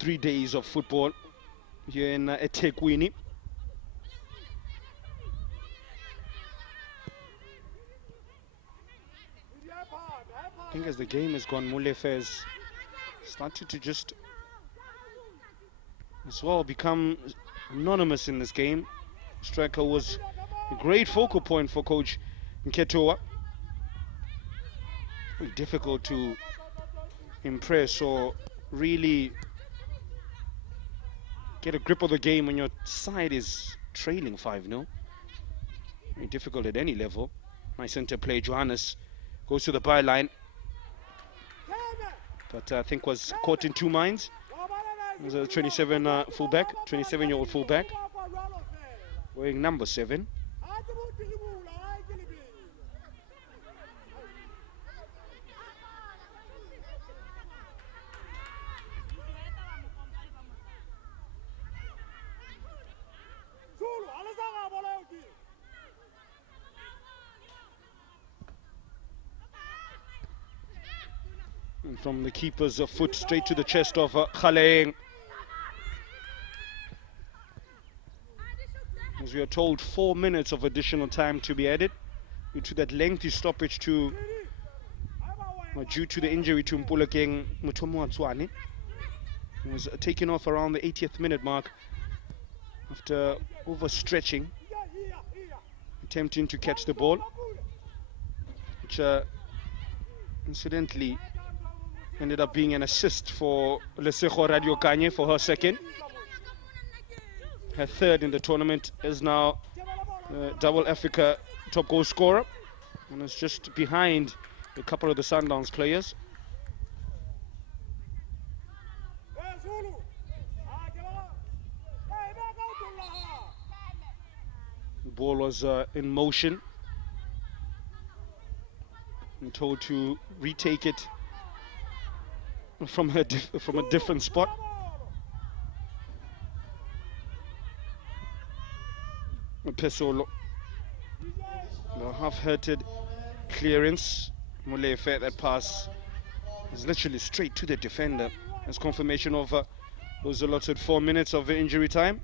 3 days of football here in eThekwini. I think as the game has gone, Molefe has started to just as well become anonymous in this game. Striker was a great focal point for coach Nketoa. Very difficult to impress or really get a grip of the game when your side is trailing 5-0. Very difficult at any level. Nice interplay. Johannes goes to the byline, but I think was caught in two minds. It was a 27-year-old fullback, wearing number 7. And from the keeper's foot straight to the chest of Khaleng. As we are told, 4 minutes of additional time to be added due to that lengthy stoppage due to the injury to Mpulakeng Mutomo. He was taken off around the 80th minute mark after overstretching, attempting to catch the ball, which incidentally ended up being an assist for Lesotho Radio Kanye for her second. Her third in the tournament, is now double Africa top goal scorer, and is just behind a couple of the Sundowns players. The ball was in motion and told to retake it from a different spot. Pesolo, the half-hearted clearance. Molefe, that pass is literally straight to the defender. As confirmation of those allotted 4 minutes of injury time.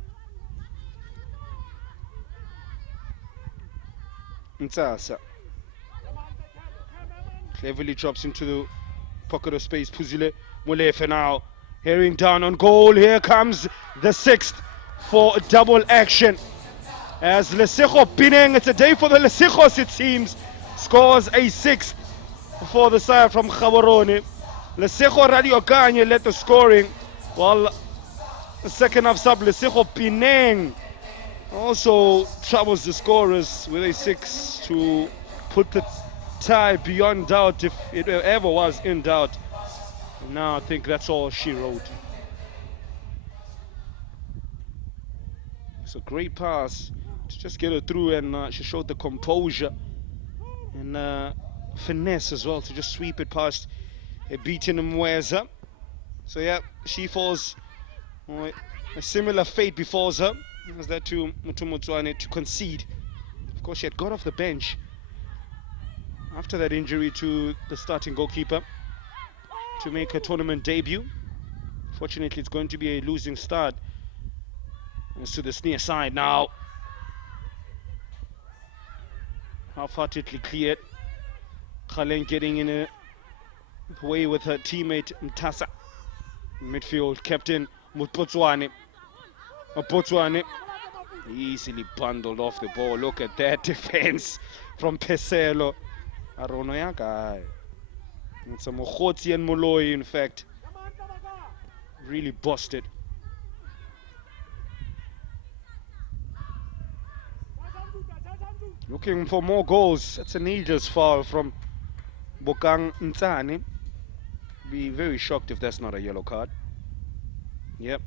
Ntsasa cleverly drops into the pocket of space. Puzile Molefe now hearing down on goal. Here comes the 6th for double action. As Lesotho Pineng, it's a day for the Lesothos it seems, scores a 6th for the side from Gaborone. Lesotho Radio Kanye led the scoring, while the second half sub Lesotho Pineng also troubles the scorers with a 6 to put the tie beyond doubt, if it ever was in doubt. And now I think that's all she wrote. It's a great pass to just get her through, and she showed the composure and finesse as well to just sweep it past a beaten Mweza. So yeah, she falls, a similar fate befalls her as that to Mutumutsuane to concede. Of course, she had got off the bench after that injury to the starting goalkeeper to make her tournament debut. Fortunately, it's going to be a losing start. As to this near side now, half-heartedly cleared. Khaleng getting in a way with her teammate Mtasa. Midfield captain Mutpotswane. Mutpotswane easily bundled off the ball. Look at that defense from Peselo. Arono guy. It's a Mokhotsi and Moloi, in fact. Really busted. Looking for more goals. That's a needless foul from Bokang Ntsane. Be very shocked if that's not a yellow card. Yep.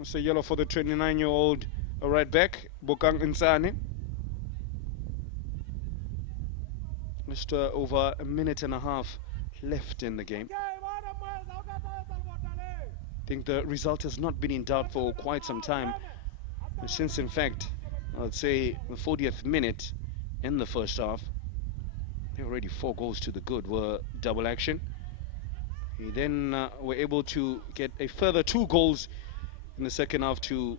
It's a yellow for the 29-year-old right back, Bokang Ntsane. Just over a minute and a half left in the game. I think the result has not been in doubt for quite some time, since in fact I'd say the 40th minute in the first half. Already 4 goals to the good were double action. He then were able to get a further 2 goals in the second half to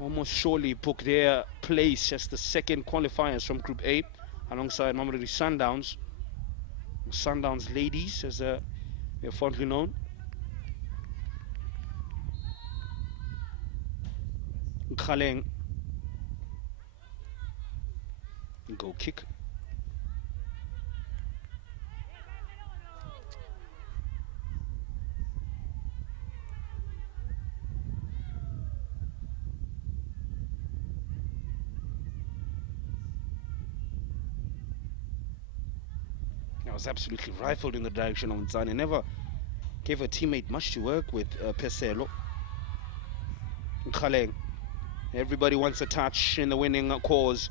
almost surely book their place as the second qualifiers from Group A alongside Mamelodi Sundowns. Sundowns ladies, as they're fondly known. Khaleng. Goal kick. I was absolutely rifled in the direction of Nzane. Never gave a teammate much to work with. Peselo. Khaleng. Everybody wants a touch in the winning cause.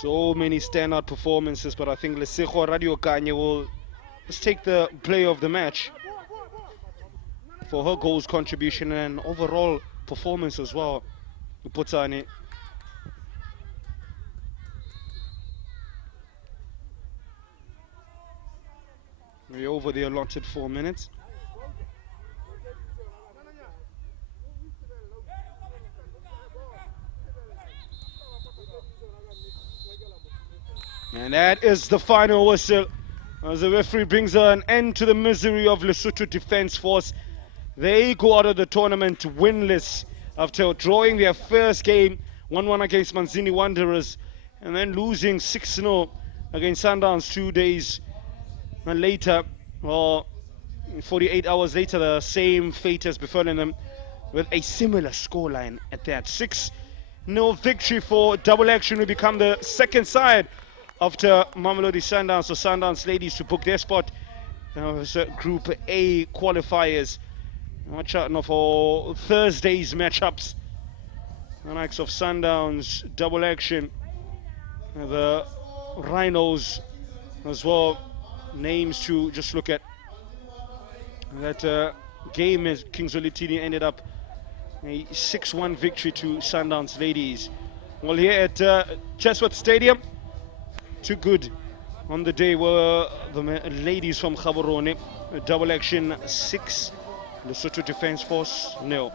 So many standout performances, but I think Lesotho Radio Kanye will just take the player of the match for her goals contribution and overall performance as well. Upotsane. We're over the allotted 4 minutes. And that is the final whistle as the referee brings an end to the misery of Lesotho Defence Force. They go out of the tournament winless after drawing their first game 1-1 against Manzini Wanderers and then losing 6-0 against Sundowns 2 days later, or 48 hours later. The same fate has befallen them with a similar scoreline at that. 6-0 victory for Double Action, who become the second side after Mamelodi Sundowns, so Sundowns ladies to book their spot as Group A qualifiers. Watch out now for Thursday's matchups. The likes of Sundowns, Double Action, the Rhinos as well. Names to just look at. That game as Kings Olitini ended up a 6-1 victory to Sundowns ladies. Well, here at Chatsworth Stadium, too good on the day were the ladies from Gaborone. Double Action 6, Lesotho Defence Force 0.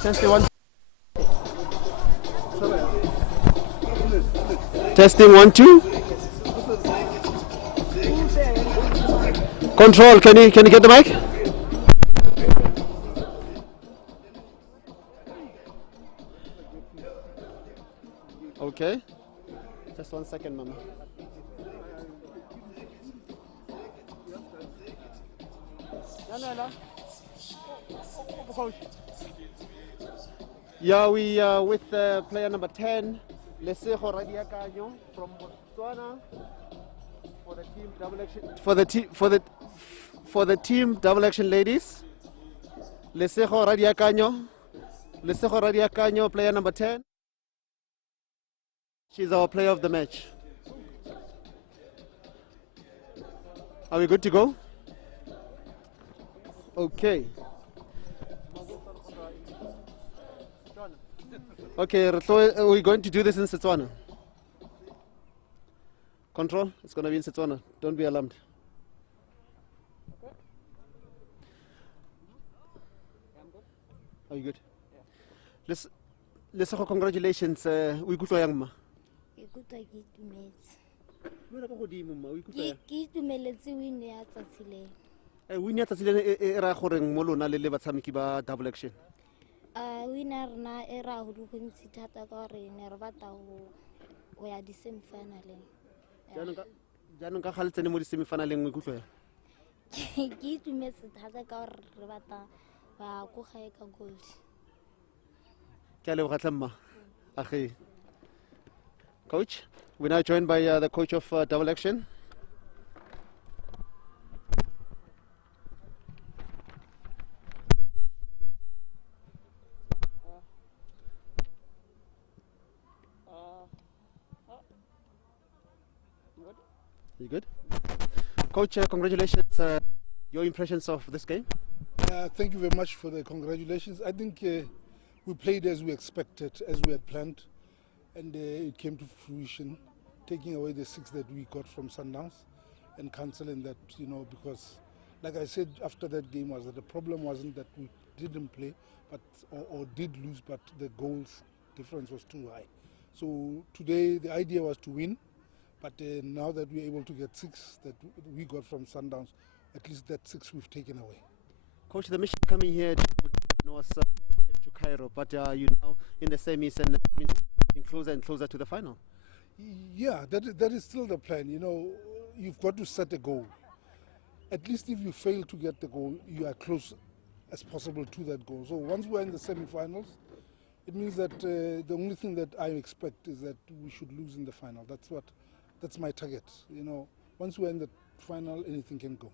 Testing 1. Testing 1 2. Control, can you get the mic? Okay. Just 1 second, Mama. Yeah, we with player number 10, Lesotho Radiakanyo from Botswana, for the team double action. For the team double action ladies, Lesotho Radiakanyo, player number 10. She's our player of the match. Are we good to go? Okay. Okay, we're going to do this in Setswana. Control, it's going to be in Setswana. Don't be alarmed. Are you good? Let's congratulations. We good yang ma. Ikutlwa ke itumetse. Wena ka godimo ma, o ikutlwa yang? Ke itumeletse win ya tsatsi le. Win ya tsatsi le e ra gore mo lona le batshameki ba double action. Winner na era go dintsi thata ka gore ne re batla go ya di semifinaleng. Jaanong ka ga le tsene mo di semifinaleng o ikutlwa yang? Ke itumetse thata ka gore re batla ba go gae ka gold. Ke a leboga tlemma. Age. Coach, we're now joined by the coach of double action. You good? Coach, congratulations. Your impressions of this game? Thank you very much for the congratulations. I think we played as we expected, as we had planned, and it came to fruition, taking away the 6 that we got from Sundowns and cancelling that, because like I said after that game was that the problem wasn't that we didn't play or did lose, but the goals difference was too high. So today the idea was to win, but now that we're able to get 6 that we got from Sundowns, at least that 6 we've taken away. Coach, the mission coming here was to Cairo, but you now in the semis and means closer and closer to the final. Yeah, that is still the plan. You've got to set a goal. At least if you fail to get the goal, you are close as possible to that goal. So once we're in the semi-finals, it means that the only thing that I expect is that we should lose in the final. That's my target. Once we're in the final, anything can go.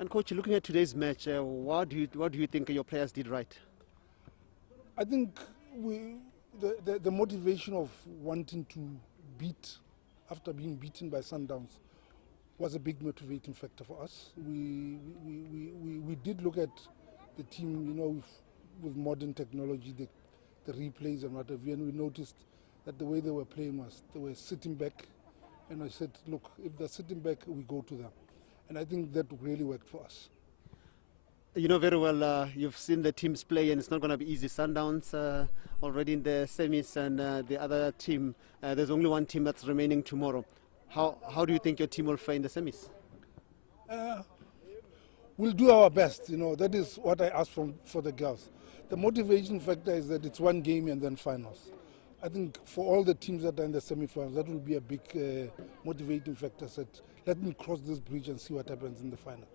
And coach, looking at today's match, what do you think your players did right? I think the motivation of wanting to beat after being beaten by Sundowns was a big motivating factor for us. We did look at the team, with modern technology, the replays and whatever, and we noticed that the way they were playing was they were sitting back, and I said, look, if they're sitting back, we go to them. And I think that really worked for us. You know very well, you've seen the teams play, and it's not going to be easy. Sundowns already in the semis, and the other team, there's only one team that's remaining tomorrow. How do you think your team will fare in the semis? We'll do our best. That is what I asked for the girls. The motivation factor is that it's one game and then finals. I think for all the teams that are in the semi-finals, that will be a big motivating factor. That let me cross this bridge and see what happens in the final.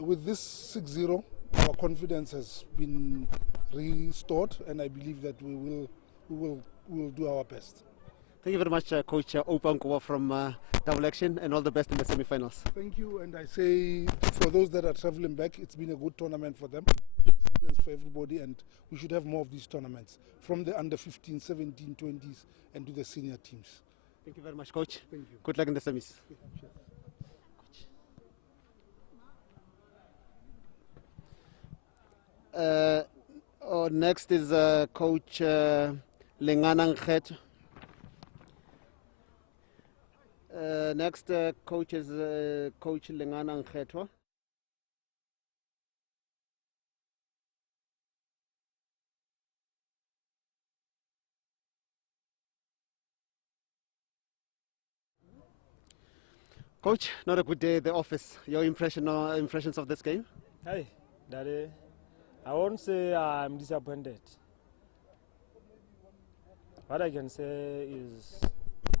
With this 6-0, our confidence has been restored, and I believe that we will do our best. Thank you very much, Coach Opankowa from Double Action, and all the best in the semi-finals. Thank you, and I say for those that are traveling back, it's been a good tournament for them, for everybody, and we should have more of these tournaments from the under 15, 17, 20s, and to the senior teams. Thank you very much, Coach. Thank you. Good luck in the semis. Next is Coach Lengana Nkgetho. Next coach is Coach Lengana Nkgetho. Coach, not a good day at the office. Your impressions of this game? Hey, Daddy, I won't say I'm disappointed. What I can say is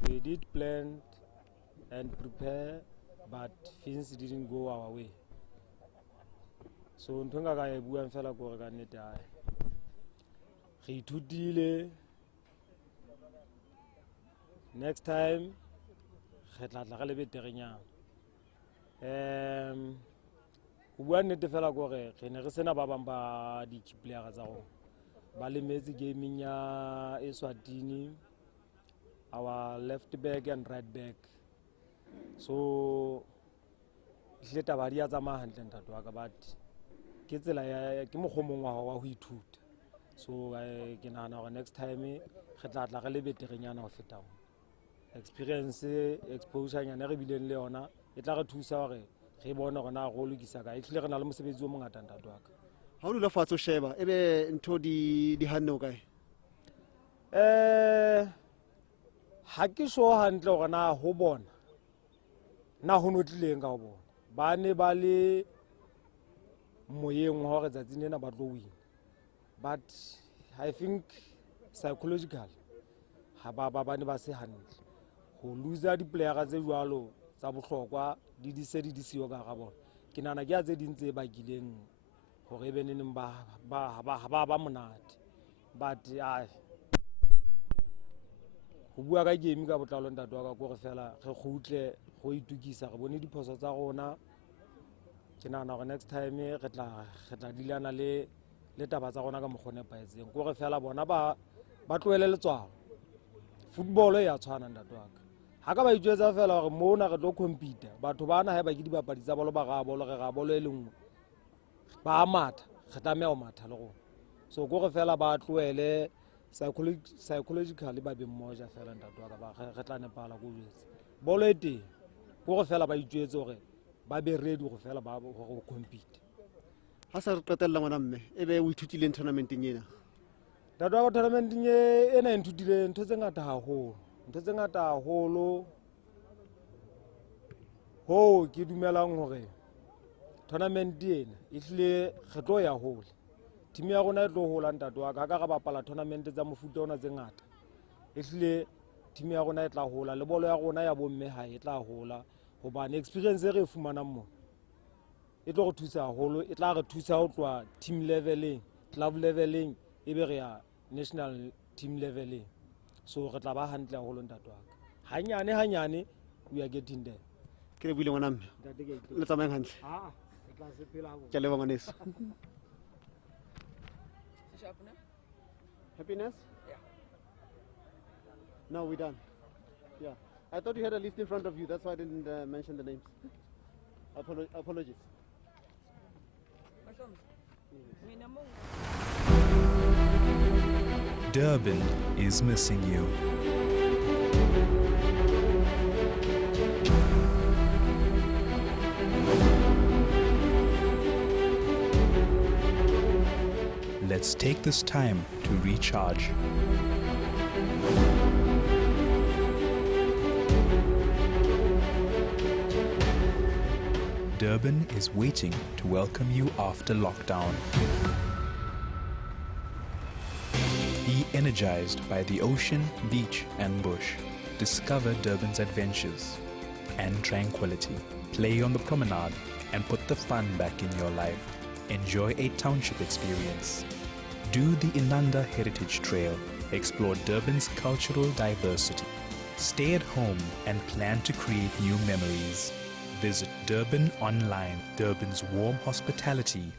we did plan and prepare, but things didn't go our way. So ntonga ka bua fela go ga nnete ai. Re ithutile. Next time re tla tla ga le beterenyana. Go bua nnete fela go re ne re sena ba bang ba di key players tsa go. Ba le metsi gaming ya Eswatini, our left back and right back. So hleta ba dia tsamaya hantle ntate wa ka, but ke tsela ya ke mogomong wa go ithuta. So ke nahana hore next time re tla tla re le beterenyana ho feta mo. Experience, exposure nyane re bileng le yona e tla re thusa hore re bone hore na go lokisa ka. Ehlile re na le mosebetsi o mongata ntate wa ka. Ha o dula fatshe o sheba ebe ntho di hanne o kae? Ha ke sure hantle hore na ho bona na ho notlileng ka ho bona. Ba ne ba le moyeng hore tsatsing lena ba tlo win, but I think psychological ha ba ne ba se hantle ho loser di-playera tse jwalo tsa bohlokwa di se di siyo ka ga bona. Ke nahana ke a tse ding tse bakileng hore ebe neneng ba monate, but ho bua ka game ka botlalo ntate wa ka ko re fela re kgutle go itukisa re bone diphoso tsa rona. Ke nahana hore next time re tla dilana le taba tsa rona ka mokgwa o nepahetseng. Ko re fela bona ba tlohele letswalo. Football ya tshwana ntate wa ka. Ha ka ba itjwetsa fela hore mona re tlo compete, batho bana ha ba ke dibapadi tsa bolo ba ga bolo re ga bolo e le nngwe ba matha, re tlameha ho matha le rona. So ko re fela ba tlohele psychologically ba be mmoja fela ntate wa ka, re tla nepala go jwetsa bolo e teng. Ko re fela ba itjwetse hore ba be ready go fela ba go compete. Ha sa re qetella ngwana mme ebe o ithutile tournamenteng ena? Ntate wa ka, tournamenteng ena e nthutile ntho tse ngata haholo, ho ke dumelang hore tournament ena ehlile re tlo ya hole. Team ya rona e tlo hola ntate wa ka ra bapala tournament tsa mofuta ona tse ngata. Ehlile team ya rona e tla hola, le bolo ya rona ya bomme ha e tla hola hobane experience e re fumanang mo e tlo re thusa haholo. E tla re thusa ho tloa team leveleng, club leveleng, ebe re ya national team leveleng. So re tla ba hantle haholo ntate wa ka. Hanyane we are getting there. Ke re buile ngwana mme le tsamayang hantle? Re tla se phela Ke a leboha ngwaneso. Happiness? Yeah. No, we're done. Yeah. I thought you had a list in front of you. That's why I didn't mention the names. Apologies. Durban is missing you. Let's take this time to recharge. Durban is waiting to welcome you after lockdown. Be energized by the ocean, beach and bush. Discover Durban's adventures and tranquility. Play on the promenade and put the fun back in your life. Enjoy a township experience. Do the Inanda Heritage Trail. Explore Durban's cultural diversity. Stay at home and plan to create new memories. Visit Durban online. Durban's warm hospitality